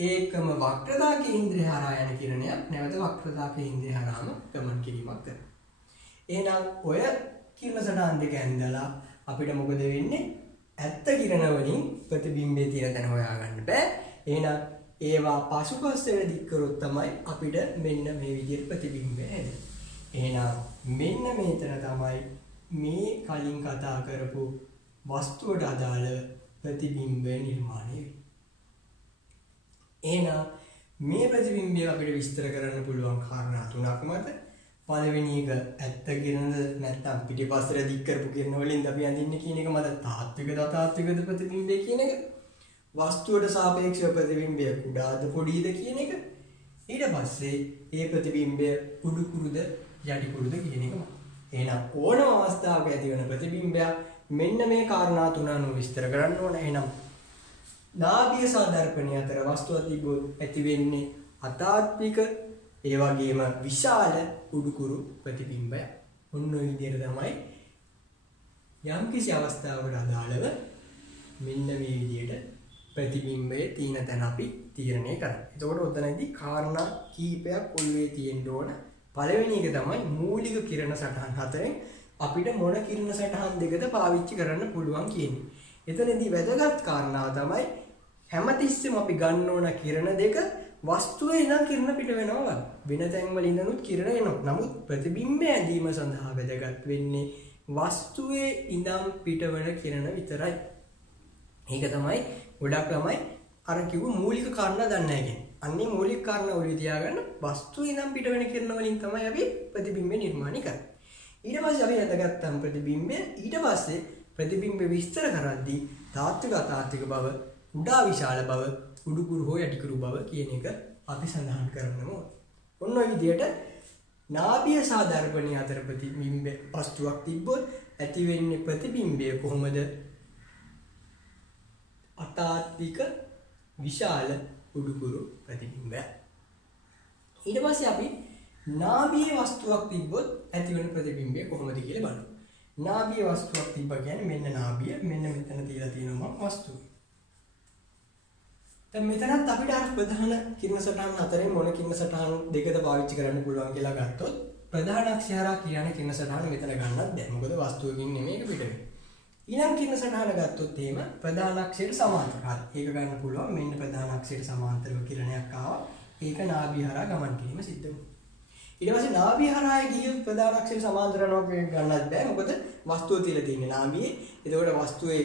ඒකම වක්‍රතා කේන්ද්‍රය හරහා යන කිරණයක් නැවත වක්‍රතා කේන්ද්‍රය හරහාම ගමන් කිරීමක් කරනවා. එහෙනම් ඔය කිරණ සටහන් දෙක ඇඳලා අපිට මොකද වෙන්නේ? ඇත්ත කිරණ වලින් ප්‍රතිබිම්බයේ තියෙන තැන හොයාගන්න බෑ. එහෙනම් ඒවා පසුපස්සට දික් කරොත් තමයි අපිට මෙන්න මේ විදිහට ප්‍රතිබිම්බය හැදෙන්නේ. එහෙනම් මෙන්න මේතන තමයි මේ කලින් කතා කරපු වස්තුවට අදාළ ප්‍රතිබිම්බය නිර්මාණය වෙන්නේ. එහෙනම් මේ ප්‍රතිබිම්බය අපිට විස්තර කරන්න පුළුවන් කාරණා තුනක් මත. පළවෙනි එක ඇත්ත කිරණද නැත්නම් පිටිපස්සට දික් කරපු කිරණ වලින් අපි අඳින්නේ කියන එක මත තාත්විකද අතාත්විකද ප්‍රතිබිම්බය කියන එක. වස්තුවට සාපේක්ෂව ප්‍රතිබිම්බය කුඩාද පොඩිද කියන එක. ඊට පස්සේ ඒ ප්‍රතිබිම්බය කුඩු කුරුද යටි කුරුද කියන එක. එහෙනම් ඕනම අවස්ථාවක ඇති වෙන ප්‍රතිබිම්බයක් මෙන්න මේ කාරණා තුන අනුව විස්තර කරන්න ඕන. එහෙනම් නාභිය සහ දර්පණය අතර වස්තුවක් තිබ්බොත් ඇති වෙන්නේ අතාත්වික ඒ වගේම විශාල උඩුකුරු ප්‍රතිබිම්බයක්. ඔන්න ඔය විදිහට තමයි යම්කිසි අවස්ථාවකට අදාළව මෙන්න මේ විදිහට ප්‍රතිබිම්බයේ තියෙන තැන අපි තීරණය කරන්නේ. එතකොට ඔතනදී කාරණා කීපයක් ඔළුවේ තියෙන්න ඕන. පළවෙනි එක තමයි මූලික කිරණ සටහන් හතරෙන් අපිට මොන කිරණ සටහන් දෙකද පාවිච්චි කරන්න පුළුවන් කියන්නේ. එතනදී වැදගත් කාරණාව තමයි හැමතිස්සෙම අපි ගන්න ඕන කිරණ දෙක වස්තුවේ ඉඳන් කිරණ පිට වෙනවා. වෙන තැන්වල ඉඳනුත් කිරණ එනවා. නමුත් ප්‍රතිබිම්බය ඇඳීම සඳහා වැදගත් වෙන්නේ වස්තුවේ ඉඳන් පිටවන කිරණ විතරයි. ඒක තමයි ගොඩක් ළමයි අර කිව්ව මූලික කාරණා දන්නේ නැහැ කියන්නේ. අන්නේ මූලික කාරණා ඔළුවේ තියාගන්න වස්තුවේ ඉඳන් පිට වෙන කිරණ වලින් තමයි අපි ප්‍රතිබිම්බය නිර්මාණය කරන්නේ. ඊට පස්සේ අපි හදාගත්තම් ප්‍රතිබිම්බය ඊට පස්සේ ප්‍රතිබිම්බ විස්තර කරද්දී තාත්වික අතාත්වික බව, කුඩා විශාල බව, උඩු කුරු හෝ යටි කුරු බව කියන එක අපි සඳහන් කරනවා. ඔන්න ඔය විදිහට නාභිය සහ දර්පණය අතර ප්‍රතිබිම්බ වස්තුවක් තිබ්බොත් ඇති වෙන්නේ ප්‍රතිබිම්බය කොහොමද? අතාත්වික විශාල උඩු කුරු ප්‍රතිබිම්බය. ඊට පස්සේ අපි නාභියේ වස්තුවක් තිබ්බොත් ඇති වෙන ප්‍රතිබිම්බය කොහොමද කියලා බලමු. නාභියේ වස්තුවක් තිබ්බ කියන්නේ මෙන්න නාභිය, මෙන්න මෙතන තියලා තියෙනවා වස්තුව. දැන් මෙතනත් අපිට අර ප්‍රධාන කිරණ සටහන් අතරින් මොන කිරණ සටහන් දෙකද පාවිච්චි කරන්න පුළුවන් කියලා ගත්තොත් ප්‍රධාන අක්ෂය හරහා කියන කිරණ සටහන මෙතන ගන්නත් බැහැ. මොකද වස්තුවකින් නෙමෙයි ඒක පිට වෙන්නේ. ඊළඟ කිරණ සටහන ගත්තොත් එහෙම ප්‍රධාන අක්ෂයට සමාන්තරව. ඒක ගන්න පුළුවන්. මෙන්න ප්‍රධාන අක්ෂයට සමාන්තරව කිරණයක් ආවා. ඒක නාභිය හරහා ගමන් කිරීම සිද්ධ වෙනවා. ඊට පස්සේ නාභිය හරහා ගිය ප්‍රධාන අක්ෂයට සමාන්තරව ගන්නත් බෑ. මොකද වස්තුව තියලා තියෙන්නේ නාභියේ. එතකොට වස්තුවේ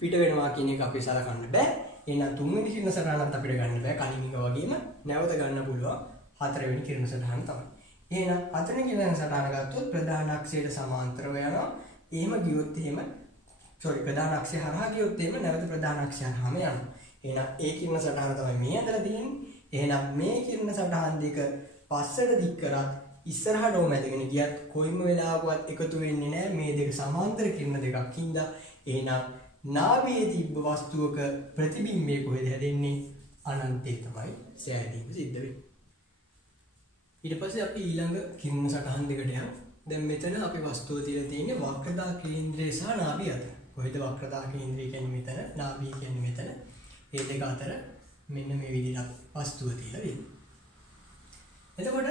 පිට වෙනවා කියන එක අපි සලකන්න බෑ. එහෙනම් තුන්වෙනි කිරණ සටහනත් අපිට ගන්න බෑ. කලින් එක වගේම නැවත ගන්න පුළුවන් හතරවෙනි කිරණ සටහන තමයි. එහෙනම් හතරවෙනි කිරණ සටහන ගත්තොත් ප්‍රධාන අක්ෂයට සමාන්තරව යනවා. එහෙම ගියොත් එහෙම ප්‍රධාන අක්ෂය හරහා ගියොත් එහෙම නැවත ප්‍රධාන අක්ෂය හරහාම යනවා. එහෙනම් ඒ කිරණ සටහන තමයි මේ ඇඳලා තියෙන්නේ. එහෙනම් මේ කිරණ සටහන් දෙක පස්සට දික් කරත් ඉස්සරහට ඕම ඇදගෙන ගියත් කොයිම වෙලාවකවත් එකතු වෙන්නේ නැහැ. මේ දෙක සමාන්තර කිරණ දෙකක් හින්දා. එහෙනම් නාභියේ තිබ්බ වස්තුවක ප්‍රතිබිම්බය කොහෙද හැදෙන්නේ? අනන්තයේ තමයි සෑදීම සිද්ධ වෙන්නේ. ඊට පස්සේ අපි ඊළඟ කිරණ සටහන් දෙකට යමු. දැන් මෙතන අපි වස්තුව තියලා තියෙන්නේ වක්‍රතා කේන්ද්‍රය සහ නාභිය අතර. කොහෙද වක්‍රතා කේන්ද්‍රය කියන්නේ මෙතන, නාභිය කියන්නේ මෙතන. මේ දෙක අතර මෙන්න මේ විදිහට වස්තුව තියලා තියෙනවා. එතකොට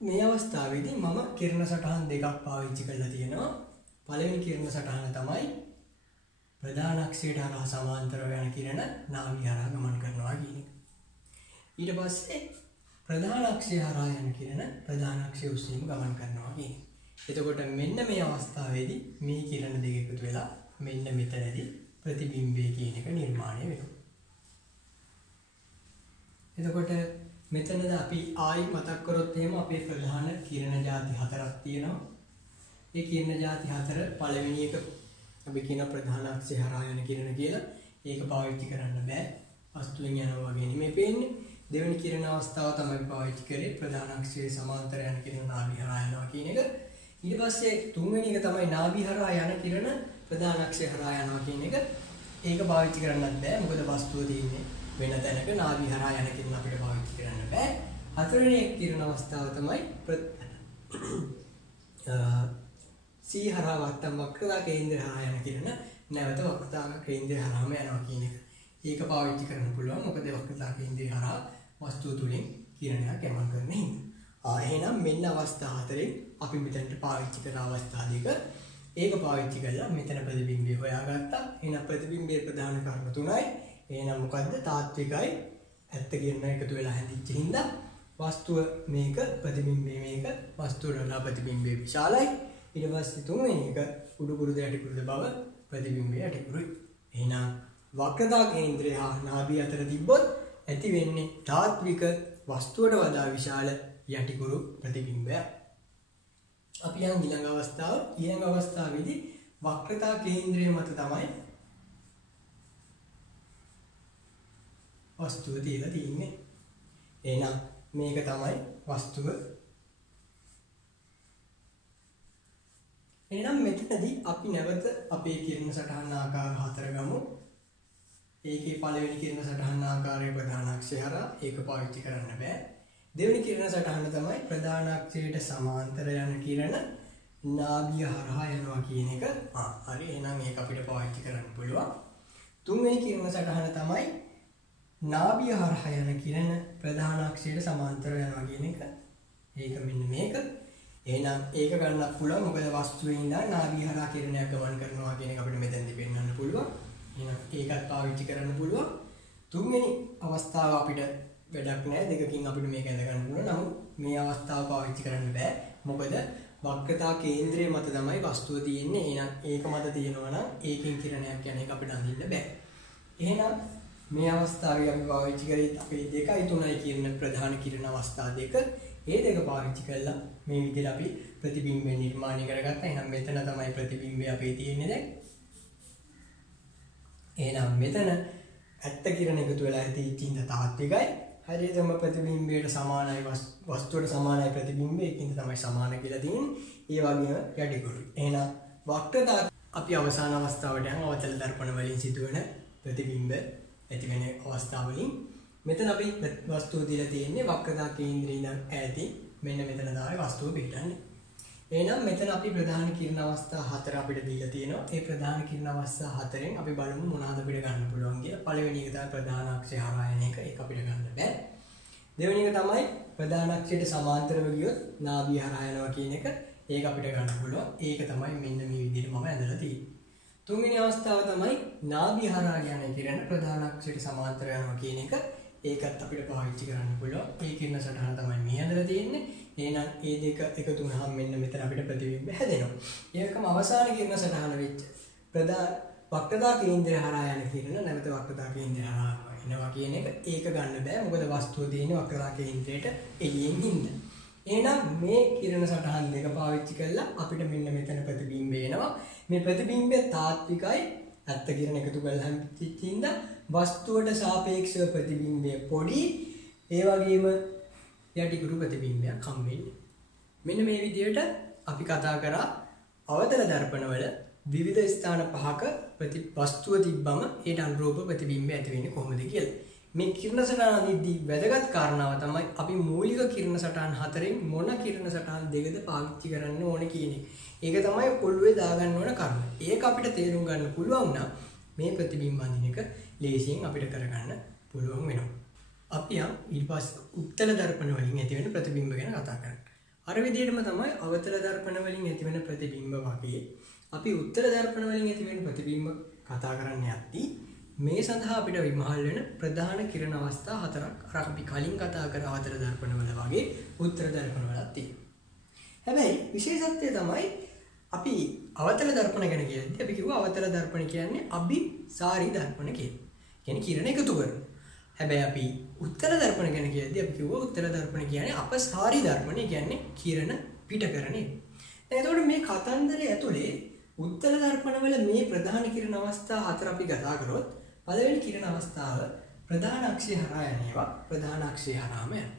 මේ අවස්ථාවේදී මම කිරණ සටහන් දෙකක් පාවිච්චි කරලා තියෙනවා. පළවෙනි කිරණ සටහන තමයි ප්‍රධාන අක්ෂයට හරහා සමාන්තරව යන කිරණ නාභිය හරහා ගමන් කරනවා කියන එක. ඊට පස්සේ ප්‍රධාන අක්ෂය හරහා යන කිරණ ප්‍රධාන අක්ෂය ඔස්සේම ගමන් කරනවා කියන එක. එතකොට මෙන්න මේ අවස්ථාවේදී මේ කිරණ දෙක එකතු වෙලා මෙන්න මෙතනදී ප්‍රතිබිම්බය කියන එක නිර්මාණය වෙනවා. එතකොට මෙතනද අපි ආයි මතක් කරොත් එහෙම අපේ ප්‍රධාන කිරණ ಜಾති හතරක් තියෙනවා. ඒ කිරණ ಜಾති හතර පළවෙනි එක අපි කියන ප්‍රධාන අක්ෂය හරහා යන කිරණ කියලා. ඒක පාවිච්චි කරන්න බෑ. වස්තුවෙන් යනවා වගේ නෙමෙයි පේන්නේ. දෙවෙනි කිරණ අවස්ථාව තමයි පාවිච්චි කරේ ප්‍රධාන අක්ෂයේ සමාන්තර යන කිරණ නාභිය හරහා යනවා කියන එක. ඊට පස්සේ තුන්වෙනි එක තමයි නාභිය හරහා යන කිරණ ප්‍රධාන අක්ෂය හරහා යනවා කියන එක. ඒක පාවිච්චි කරන්නත් බෑ. මොකද වස්තුව තියෙන්නේ වෙන තැනක. නාභිය හරහා යන කිරණ අපිට පාවිච්චි කරන්න බෑ. හතරවෙනි කිරණ අවස්ථාව තමයි C හරහා වත්තම් වක්‍රතා කේන්ද්‍රය හරහා යන කිරණ නැවත වක්‍රතා කේන්ද්‍රය හරහාම යනවා කියන එක. ඒක පාවිච්චි කරන්න පුළුවන්. මොකද වක්‍රතා කේන්ද්‍රය හරහා වස්තුව තුලින් කිරණයක් ගමන් කරන හින්දා. එහෙනම් මෙන්න අවස්ථා හතරෙන් අපි මෙතනට පාවිච්චි කරන අවස්ථා දෙක. ඒක පාවිච්චි කරලා මෙතන ප්‍රතිබිම්බය හොයාගත්තා. එහෙනම් ප්‍රතිබිම්බයේ ප්‍රධාන කර්ම තුනයි. එහෙනම් මොකද්ද? තාත්විකයි ඇත්ත කිරණ එකතු වෙලා හැදිච්ච හින්දා වස්තුව මේක ප්‍රතිබිම්බය මේක වස්තුව වල ප්‍රතිබිම්බය විශාලයි. ඊට පස්සේ තුන්වෙනි එක උඩු කුරුද යටි කුරුද බව ප්‍රතිබිම්බය යටි කුරුයි. එහෙනම් වක්‍රතා කේන්ද්‍රය හා නාභිය අතර තිබ්බොත් ඇති වෙන්නේ තාත්වික වස්තුවට වඩා විශාල යටි කුරු ප්‍රතිබිම්බයක්. අපි යන ඊළඟ අවස්ථාවේදී වක්‍රතා කේන්ද්‍රය මත තමයි වස්තුව තියලා තියෙන්නේ. එහෙනම් මේක තමයි වස්තුව. එහෙනම් මෙතනදී අපි නැවත අපේ කිරණ සටහන ආකාර හතර ගමු. ඒකේ පළවෙනි කිරණ සටහන ආකාරයේ ප්‍රධාන අක්ෂය හරහා ඒක පාවිච්චි කරන්න බෑ. දෙවෙනි කිරණ සටහන තමයි ප්‍රධාන අක්ෂයට සමාන්තර යන කිරණ නාභිය හරහා යනවා කියන එක. හරි. එහෙනම් ඒක අපිට පාවිච්චි කරන්න පුළුවන්. තුන්වෙනි කිරණ සටහන තමයි නාභිය හරහා යන කිරණ ප්‍රධාන අක්ෂයට සමාන්තරව යනවා කියන එක. ඒක මෙන්න මේක. එහෙනම් ඒක ගන්නත් පුළුවන්. මොකද වස්තුවේ ඉඳන් නාභිය හරහා කිරණයක් ගමන් කරනවා කියන එක අපිට මෙතෙන්දී පෙන්වන්න පුළුවන්. එහෙනම් ඒකත් පාවිච්චි කරන්න පුළුවන්. තුන්වෙනි අවස්ථාව අපිට වැඩක් නැහැ. දෙකකින් අපිට මේක ඇඳ ගන්න පුළුවන්. නමුත් මේ අවස්ථාව පාවිච්චි කරන්න බෑ. මොකද වක්‍රතා කේන්ද්‍රය මත තමයි වස්තුව තියෙන්නේ. එහෙනම් ඒක මත තියෙනවා නම් ඒකෙන් කිරණයක් යන එක අපිට අඳින්න බෑ. එහෙනම් මේ අවස්ථාවේ අපි පාවිච්චි කරේ අපේ 2යි 3යි කියන ප්‍රධාන කිරණ අවස්ථා දෙක. ඒ දෙක පාවිච්චි කළා මේ විදිහට අපි ප්‍රතිබිම්බය නිර්මාණය කරගත්තා. එහෙනම් මෙතන තමයි ප්‍රතිබිම්බය අපේ තියෙන්නේ දැන්. එහෙනම් මෙතන ඇත්ත කිරණ එකතු වෙලා ඇති ඉඳ තාත්විකයි. හරියටම ප්‍රතිබිම්බයට සමානයි වස්තුවට සමානයි ප්‍රතිබිම්බය. ඒකින්ද තමයි සමාන කියලා තියෙන්නේ. ඒ වගේම යටි කුරුයි. එහෙනම් වක්‍රතා අපි අවසාන අවස්ථාවට යන අවතල දර්පණ වලින් සිදුවන ප්‍රතිබිම්බ ඇති වෙන අවස්ථාවලින් මෙතන අපි වස්තුව දීලා තියෙන්නේ වක්‍රතා කේන්ද්‍රේ ඉඳන් ඈතින් මෙන්න මෙතන තමයි වස්තුව පිටන්නේ. එහෙනම් මෙතන අපි ප්‍රධාන කිරණ අවස්ථා 4 අපිට දීලා තියෙනවා. ඒ ප්‍රධාන කිරණ අවස්ථා 4න් අපි බලමු මොනවාද අපිට ගන්න පුළුවන් කියලා. පළවෙනි එක තමයි ප්‍රධාන අක්ෂය හරහා යන එක. ඒක අපිට ගන්න බෑ. දෙවෙනි එක තමයි ප්‍රධාන අක්ෂයට සමාන්තරව ගියොත් නාභිය හරහා යනවා කියන එක. ඒක අපිට ගන්න පුළුවන්. ඒක තමයි මෙන්න මේ විදිහට මම ඇඳලා තියෙන්නේ. තුන්වෙනි අවස්ථාව තමයි නාභිය හරහා යන කිරණ ප්‍රධාන අක්ෂයට සමාන්තර යනවා කියන එක. ඒකත් අපිට පාවිච්චි කරන්න පුළුවන්. ඒ කිරණ සටහන තමයි මේ ඇඳලා තියෙන්නේ. එහෙනම් ඒ දෙක එකතු වුණාම මෙන්න මෙතන අපිට ප්‍රතිබිම්බ හැදෙනවා. ඒකම අවසාන කිරණ සටහන වෙච්ච වක්‍රතා කේන්ද්‍රය හරහා යන කිරණ නැවත වක්‍රතා කේන්ද්‍රය හරහා එනවා කියන එක. ඒක ගන්න බෑ. මොකද වස්තුව තියෙන්නේ වක්‍රතා කේන්ද්‍රයට එළියෙන් හින්දා. එහෙනම් මේ කිරණ සටහන් දෙක පාවිච්චි කළා අපිට මෙන්න මෙතන ප්‍රතිබිම්බ එනවා. මේ ප්‍රතිබිම්බය තාත්විකයි ඇත්ත කිරණ එකතු කරලා හින්දා වස්තුවට සාපේක්ෂව ප්‍රතිබිම්බය පොඩි. ඒ වගේම යටි කුරු ප්‍රතිබිම්බයක් හම් වෙන්නේ. මෙන්න මේ විදිහට අපි කතා කරා අවතල දර්පණවල විවිධ ස්ථාන පහක වස්තුව තිබ්බම ඒට අනුරූප ප්‍රතිබිම්බය ඇති වෙන්නේ කොහොමද කියලා. මේ කිරණ සටහනේදී වැදගත් කාරණාව තමයි අපි මූලික කිරණ සටහන් 4න් මොන කිරණ සටහන් දෙකද පාවිච්චි කරන්න ඕනේ කියන එක. ඒක තමයි ඔළුවේ දාගන්න ඕන කරුණ. ඒක අපිට තේරුම් ගන්න පුළුවන් නම් මේ ප්‍රතිබිම්බ අඳින එක ලේසියෙන් අපිට කරගන්න පුළුවන් වෙනවා. අපි ඊට පස්සේ උත්තර දර්පණ වලින් ඇති වෙන ප්‍රතිබිම්බ ගැන කතා කරන්නේ. අර විදිහටම තමයි අවතල දර්පණ වලින් ඇති වෙන ප්‍රතිබිම්බ වගේ අපි උත්තර දර්පණ වලින් ඇති වෙන ප්‍රතිබිම්බ කතා කරන්න යද්දී මේ සඳහා අපිට විමහල් වෙන ප්‍රධාන කිරණ අවස්ථා 4ක් අර අපි කලින් කතා කර අවතල දර්පණ වල වගේ උත්තර දර්පණ වලත් තියෙනවා. හැබැයි විශේෂත්වය තමයි අපි අවතල දර්පණ ගැන කියද්දී අපි කිව්වා අවතල දර්පණ කියන්නේ අභිසාරී දර්පණ කියලා. කියන්නේ කිරණ එකතු කරන. හැබැයි අපි උත්තර දර්පණ ගැන කියද්දී අපි කිව්වා උත්තර දර්පණ කියන්නේ අපසාරී දර්පණ. කියන්නේ කිරණ පිට කරන එක. දැන් එතකොට මේ කතන්දරය ඇතුලේ උත්තර දර්පණ වල මේ ප්‍රධාන කිරණ අවස්ථා 4 අපි කතා කරොත් පළවෙනි කිරණ අවස්ථාව ප්‍රධාන අක්ෂය හරහා යනවා. ප්‍රධාන අක්ෂය හරහාම යනවා.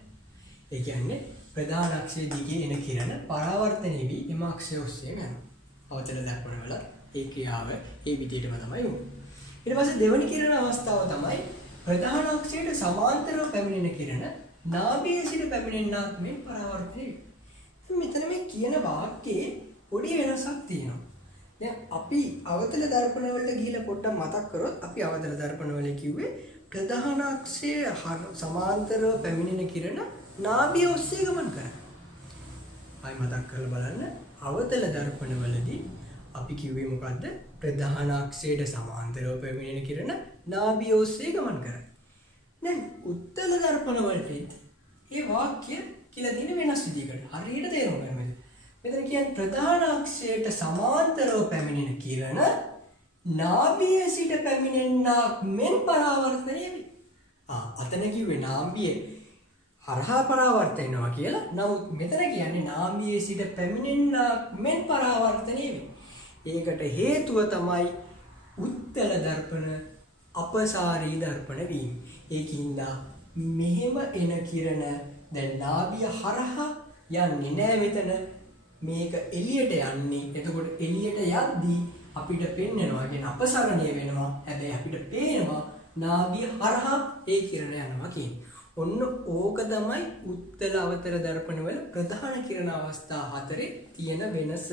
ඒ කියන්නේ ප්‍රධාන අක්ෂයේ දිගේ එන කිරණ පරාවර්තනය වී එම අක්ෂය ඔස්සේ යනවා. අවතල දර්පණ වල ඒ ක්‍රියාව ඒ විදිහටම තමයි වෙන්නේ. ඊට පස්සේ දෙවෙනි කිරණ අවස්ථාව තමයි ප්‍රධාන අක්ෂයට සමාන්තරව පැමිණෙන කිරණ නාභියේ සිට පැමිණෙන්නක් මේ පරාවර්තනය වෙනවා. මෙතන මේ කියන වාක්‍යයේ පොඩි වෙනසක් තියෙනවා. දැන් අපි අවතල දර්පණ වලට ගිහිලා පොඩ්ඩක් මතක් කරොත් අපි අවතල දර්පණ වල කිව්වේ ප්‍රධාන අක්ෂයේ සමාන්තරව පැමිණෙන කිරණ නාභිය ඔස්සේ ගමන් කරනවා. ආයි මතක් කරලා බලන්න අවතල දර්පණ වලදී අපි කිව්වේ මොකද්ද? ප්‍රධාන අක්ෂයට සමාන්තරව පැමිණෙන කිරණ නාභිය ඔස්සේ ගමන් කරනවා. දැන් උත්තල දර්පණ වලට මේ වාක්‍ය කියලා දින වෙනස් විදිහකට හරියට තේරුම් ගන්න. මෙතන කියන්නේ ප්‍රධාන අක්ෂයට සමාන්තරව පැමිණෙන කිරණ නාභිය සිට පැමිණෙන්නක් මෙන් පරාවර්තනය වේ. අතන කිව්වේ නාභිය හරහා පරාවර්තනය වෙනවා කියලා. නමුත් මෙතන කියන්නේ නාභිය සිට පැමිණෙන්නක් මෙන් පරාවර්තනය වේ. ඒකට හේතුව තමයි උත්තල දර්පණ අපසාරී දර්පණ වීම. ඒකින්ද මෙහෙම එන කිරණ දැන් නාභිය හරහා යන්නේ නැහැ මෙතන. මේක එළියට යන්නේ. එතකොට එළියට යද්දී අපිට පෙන්නනවා කියන අපසරණය වෙනවා. හැබැයි අපිට පේනවා නාභිය හරහා ඒ කිරණ යනවා කියන්නේ. ඔන්න ඕක තමයි උත්තල අවතර දර්පණ වල ප්‍රධාන කිරණ අවස්ථා හතරේ තියෙන වෙනස.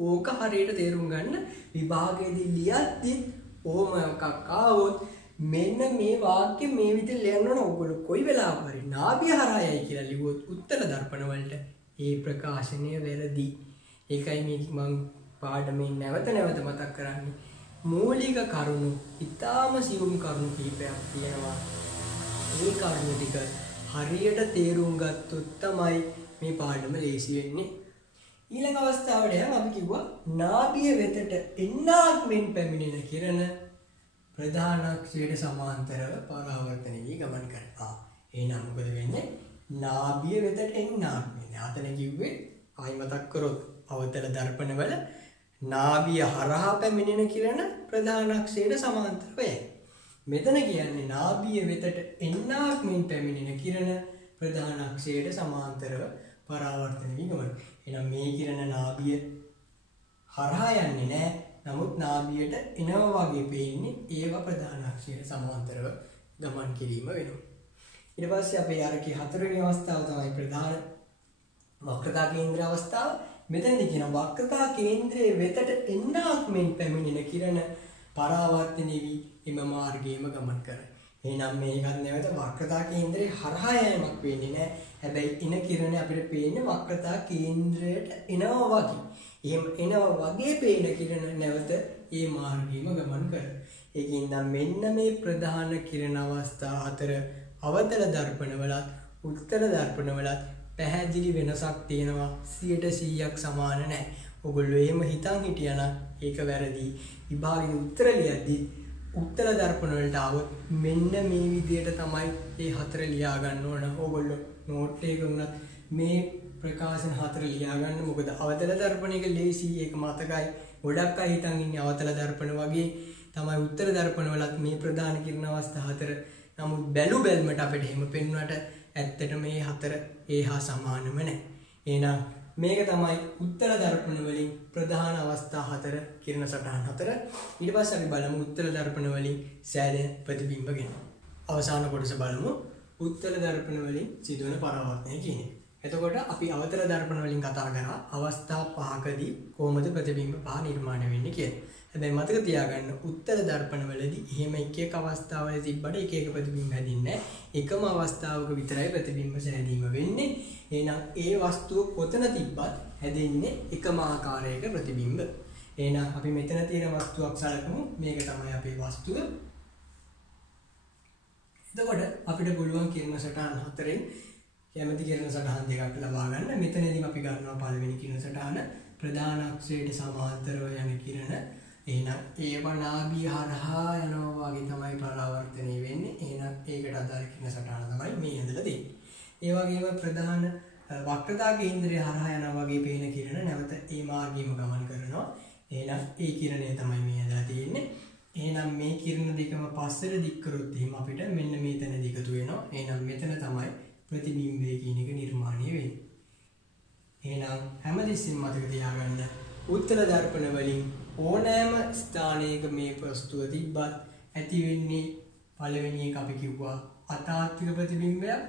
ඕක හරියට තේරුම් ගන්න විභාගයේදී ලියද්දී ඕම එකක් ආවොත් මෙන්න මේ වාක්‍ය මේ විදිහට ලියන්න ඕන. ඔයගොල්ලෝ කොයි වෙලාවක හරි නාභිය හරහා යයි කියලා ලිව්වොත් උත්තර දර්පණ වලට ඒ ප්‍රකාශනය වැරදි. ඒකයි මේ මම පාඩමේ නැවත නැවත මතක් කරන්නේ. මූලික කරුණු ඊටාම සියුම් කරුණු කීපයක් තියෙනවා. මේ කරුණු ටික හරියට තේරුම් ගත්තොත් තමයි මේ පාඩම ලේසි වෙන්නේ. ඊළඟ අවස්ථාවට යම අපි කිව්වා නාභිය වෙතට එන්නක් මෙන් පැමිණෙන කිරණ ප්‍රධාන අක්ෂයට සමාන්තරව පරාවර්තනය වී ගමන් කරනවා. එහෙනම් මොකද වෙන්නේ? නාභිය වෙතට එන්නක් මෙන්. අතන කිව්වේ ආයි මතක් කරොත් අවතල දර්පණ වල නාභිය හරහා පැමිණෙන කිරණ ප්‍රධාන අක්ෂයට සමාන්තරව යයි. මෙතන කියන්නේ නාභිය වෙතට එන්නක් මෙන් පැමිණෙන කිරණ ප්‍රධාන අක්ෂයට සමාන්තරව පරාවර්තන වී ගමන්. එහෙනම් මේ කිරණ නාභිය හරහා යන්නේ නැහැ. නමුත් නාභියට එනවා වගේ පේන්නේ ඒවා ප්‍රධාන අක්ෂයට සමාන්තරව ගමන් කිරීම වෙනවා. ඊට පස්සේ අපේ අරකේ හතරවෙනි අවස්ථාව තමයි ප්‍රධාන වක්‍රතා කේන්ද්‍ර අවස්ථාව. මෙතනදී කියන වක්‍රතා කේන්ද්‍රයේ වෙතට එන්නක් මෙන් පැමිණෙන කිරණ පරාවර්තනය වී එම මාර්ගයේම ගමන් කරයි. එහෙනම් මේකත් නැවත වක්‍රතා කේන්ද්‍රයේ හරහා යෑමක් වෙන්නේ නැහැ. හැබැයි එන කිරණ අපිට පේන්නේ වක්‍රතා කේන්ද්‍රයට එනවා වගේ. එහෙම එනවා වගේ පේන කිරණ නැවත ඒ මාර්ගයේම ගමන් කරයි. ඒකින්ද මෙන්න මේ ප්‍රධාන කිරණ අවස්ථා හතර අවතල දර්පණ වලත් උත්තර දර්පණ වලත් පැහැදිලි වෙනසක් තියෙනවා. 100% සමාන නැහැ. ඔයගොල්ලෝ එහෙම හිතන් හිටියනම් ඒක වැරදි. විභාගයේ උත්තර ලියද්දී උත්තර දර්පණ වලට આવොත් මෙන්න මේ විදිහට තමයි මේ හතර ලියා ගන්න ඕන. ඕගොල්ලෝ නෝට් එකක උනත් මේ ප්‍රකාශන හතර ලියා ගන්න. මොකද අවතල දර්පණ එක ලේසි, ඒක මතකයි. ගොඩක් අය හිතන් ඉන්නේ අවතල දර්පණ වගේ තමයි උත්තර දර්පණ වලත් මේ ප්‍රධාන කිරණ අවස්ථා හතර. නමුත් බැලු බැලමට අපිට එහෙම පෙන්වන්නට ඇත්තටම මේ හතර ඒහා සමානම නැහැ. එහෙනම් මේක තමයි උත්තර දර්පණ වලින් ප්‍රධාන අවස්ථා හතර කිරණ සටහන් හතර. ඊට පස්සේ අපි බලමු උත්තර දර්පණ වලින් සෑදෙන ප්‍රතිබිම්බ ගැන. අවසාන කොටස බලමු උත්තර දර්පණ වලින් සිදුවන පරාවර්තනය කියන එක. එතකොට අපි අවතර දර්පණ වලින් කතා කරා අවස්ථා පහකදී කොහොමද ප්‍රතිබිම්බ පහ නිර්මාණය වෙන්නේ කියලා. හැබැයි මතක තියාගන්න උත්තර දර්පණ වලදී එහෙම එක එක අවස්ථාවල තිබ්බට එක එක ප්‍රතිබිම්බ හැදින්නේ නැහැ. එකම අවස්ථාවක විතරයි ප්‍රතිබිම්බ සෑදීම වෙන්නේ. එහෙනම් ඒ වස්තුව කොතන තිබ්බත් හැදෙන්නේ එකම ආකාරයක ප්‍රතිබිම්බ. එහෙනම් අපි මෙතන තියෙන වස්තුවක් සලකමු. මේක තමයි අපේ වස්තුව. එතකොට අපිට පුළුවන් කිරණ සටහන් හතරෙන් කැමති කිරණ සටහන් දෙකක් ලබා ගන්න. මෙතනදී අපි ගන්නවා පළවෙනි කිරණ සටහන ප්‍රධාන අක්ෂයට සමාන්තරව යන කිරණ. එහෙනම් ඒව නාභිය හරහා යනවා වගේ තමයි පරාවර්තනය වෙන්නේ. එහෙනම් ඒකට අදාළ කිරණ සටහන තමයි මේ ඇඳලා තියෙන්නේ. ඒ වගේම ප්‍රධාන වක්‍රතා කේන්ද්‍රය හරහා යනවා වගේ පේන කිරණ නැවත ඒ මාර්ගයේම ගමන් කරනවා. එහෙනම් ඒ කිරණය තමයි මේ ඇඳලා තියෙන්නේ. එහෙනම් මේ කිරණ දෙකම පස්සට දික් කරොත් එහෙම අපිට මෙන්න මේතන දිගතු වෙනවා. එහෙනම් මෙතන තමයි ප්‍රතිබිම්බය කියන එක නිර්මාණය වෙන්නේ. එහෙනම් හැමදෙස්සෙම මතක තියාගන්න උත්තර දර්පණ වලින් ඕනෑම ස්ථානයක මේ වස්තුව තිබ්බත් ඇති වෙන්නේ පළවෙනි එක අපි කිව්වා අතාත්වික ප්‍රතිබිම්බයක්.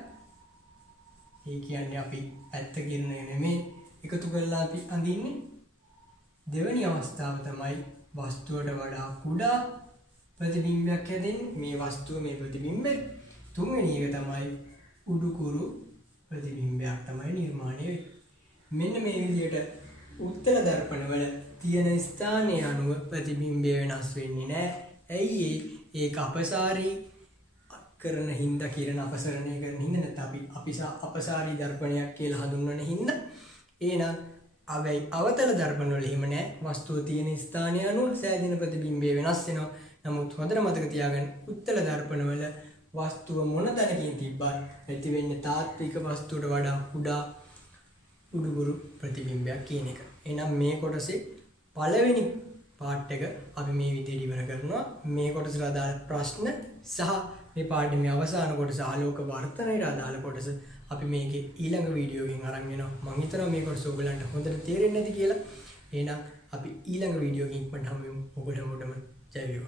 ඒ කියන්නේ අපි ඇත්ත කිරණය නෙමෙයි එකතු කරලා අපි අඳින්නේ. දෙවෙනි අවස්ථාව තමයි වස්තුවට වඩා කුඩා ප්‍රතිබිම්බයක් හැදෙන්නේ. මේ වස්තුව මේ ප්‍රතිබිම්බෙ. තුන්වෙනි එක තමයි උඩුකුරු ප්‍රතිබිම්බයක් තමයි නිර්මාණය වෙන්නේ. මෙන්න මේ විදිහට උත්තර දර්පණවල තියෙන ස්ථානය අනුව ප්‍රතිබිම්බය වෙනස් වෙන්නේ නැහැ. ඇයි ඒක අපසාරී කරන හින්දා කිරණ අපසරණය කරන හින්දා නැත්නම් අපි අපසාරී දර්පණයක් කියලා හඳුන්වන හින්දා. එහෙනම් අවතල දර්පණ වල එහෙම නැහැ. වස්තුව තියෙන ස්ථානය අනුව සෑදෙන ප්‍රතිබිම්බය වෙනස් වෙනවා. නමුත් හොඳට මතක තියාගන්න උත්තර දර්පණ වල වස්තුව මොන තැනකින් තිබ්බත් ඇති වෙන්නේ තාත්වික වස්තුවට වඩා කුඩා උඩුකුරු ප්‍රතිබිම්බයක් කියන එක. එහෙනම් මේ කොටසේ පළවෙනි පාර්ට් එක අපි මේ විදිහට ඉවර කරනවා. මේ කොටසට අදාළ ප්‍රශ්න සහ මේ පාඩමේ අවසාන කොටස ආලෝක වර්ධනයට අදාළ කොටස අපි මේකේ ඊළඟ වීඩියෝ එකකින් අරන් එනවා. මම හිතනවා මේ කොටස ඔයගලන්ට හොඳට තේරෙන්නේ නැති කියලා. එහෙනම් අපි ඊළඟ වීඩියෝ එකකින් ඉක්මනට හමු වෙමු. ඔයගොල්ලන්ටම ජය වේවා.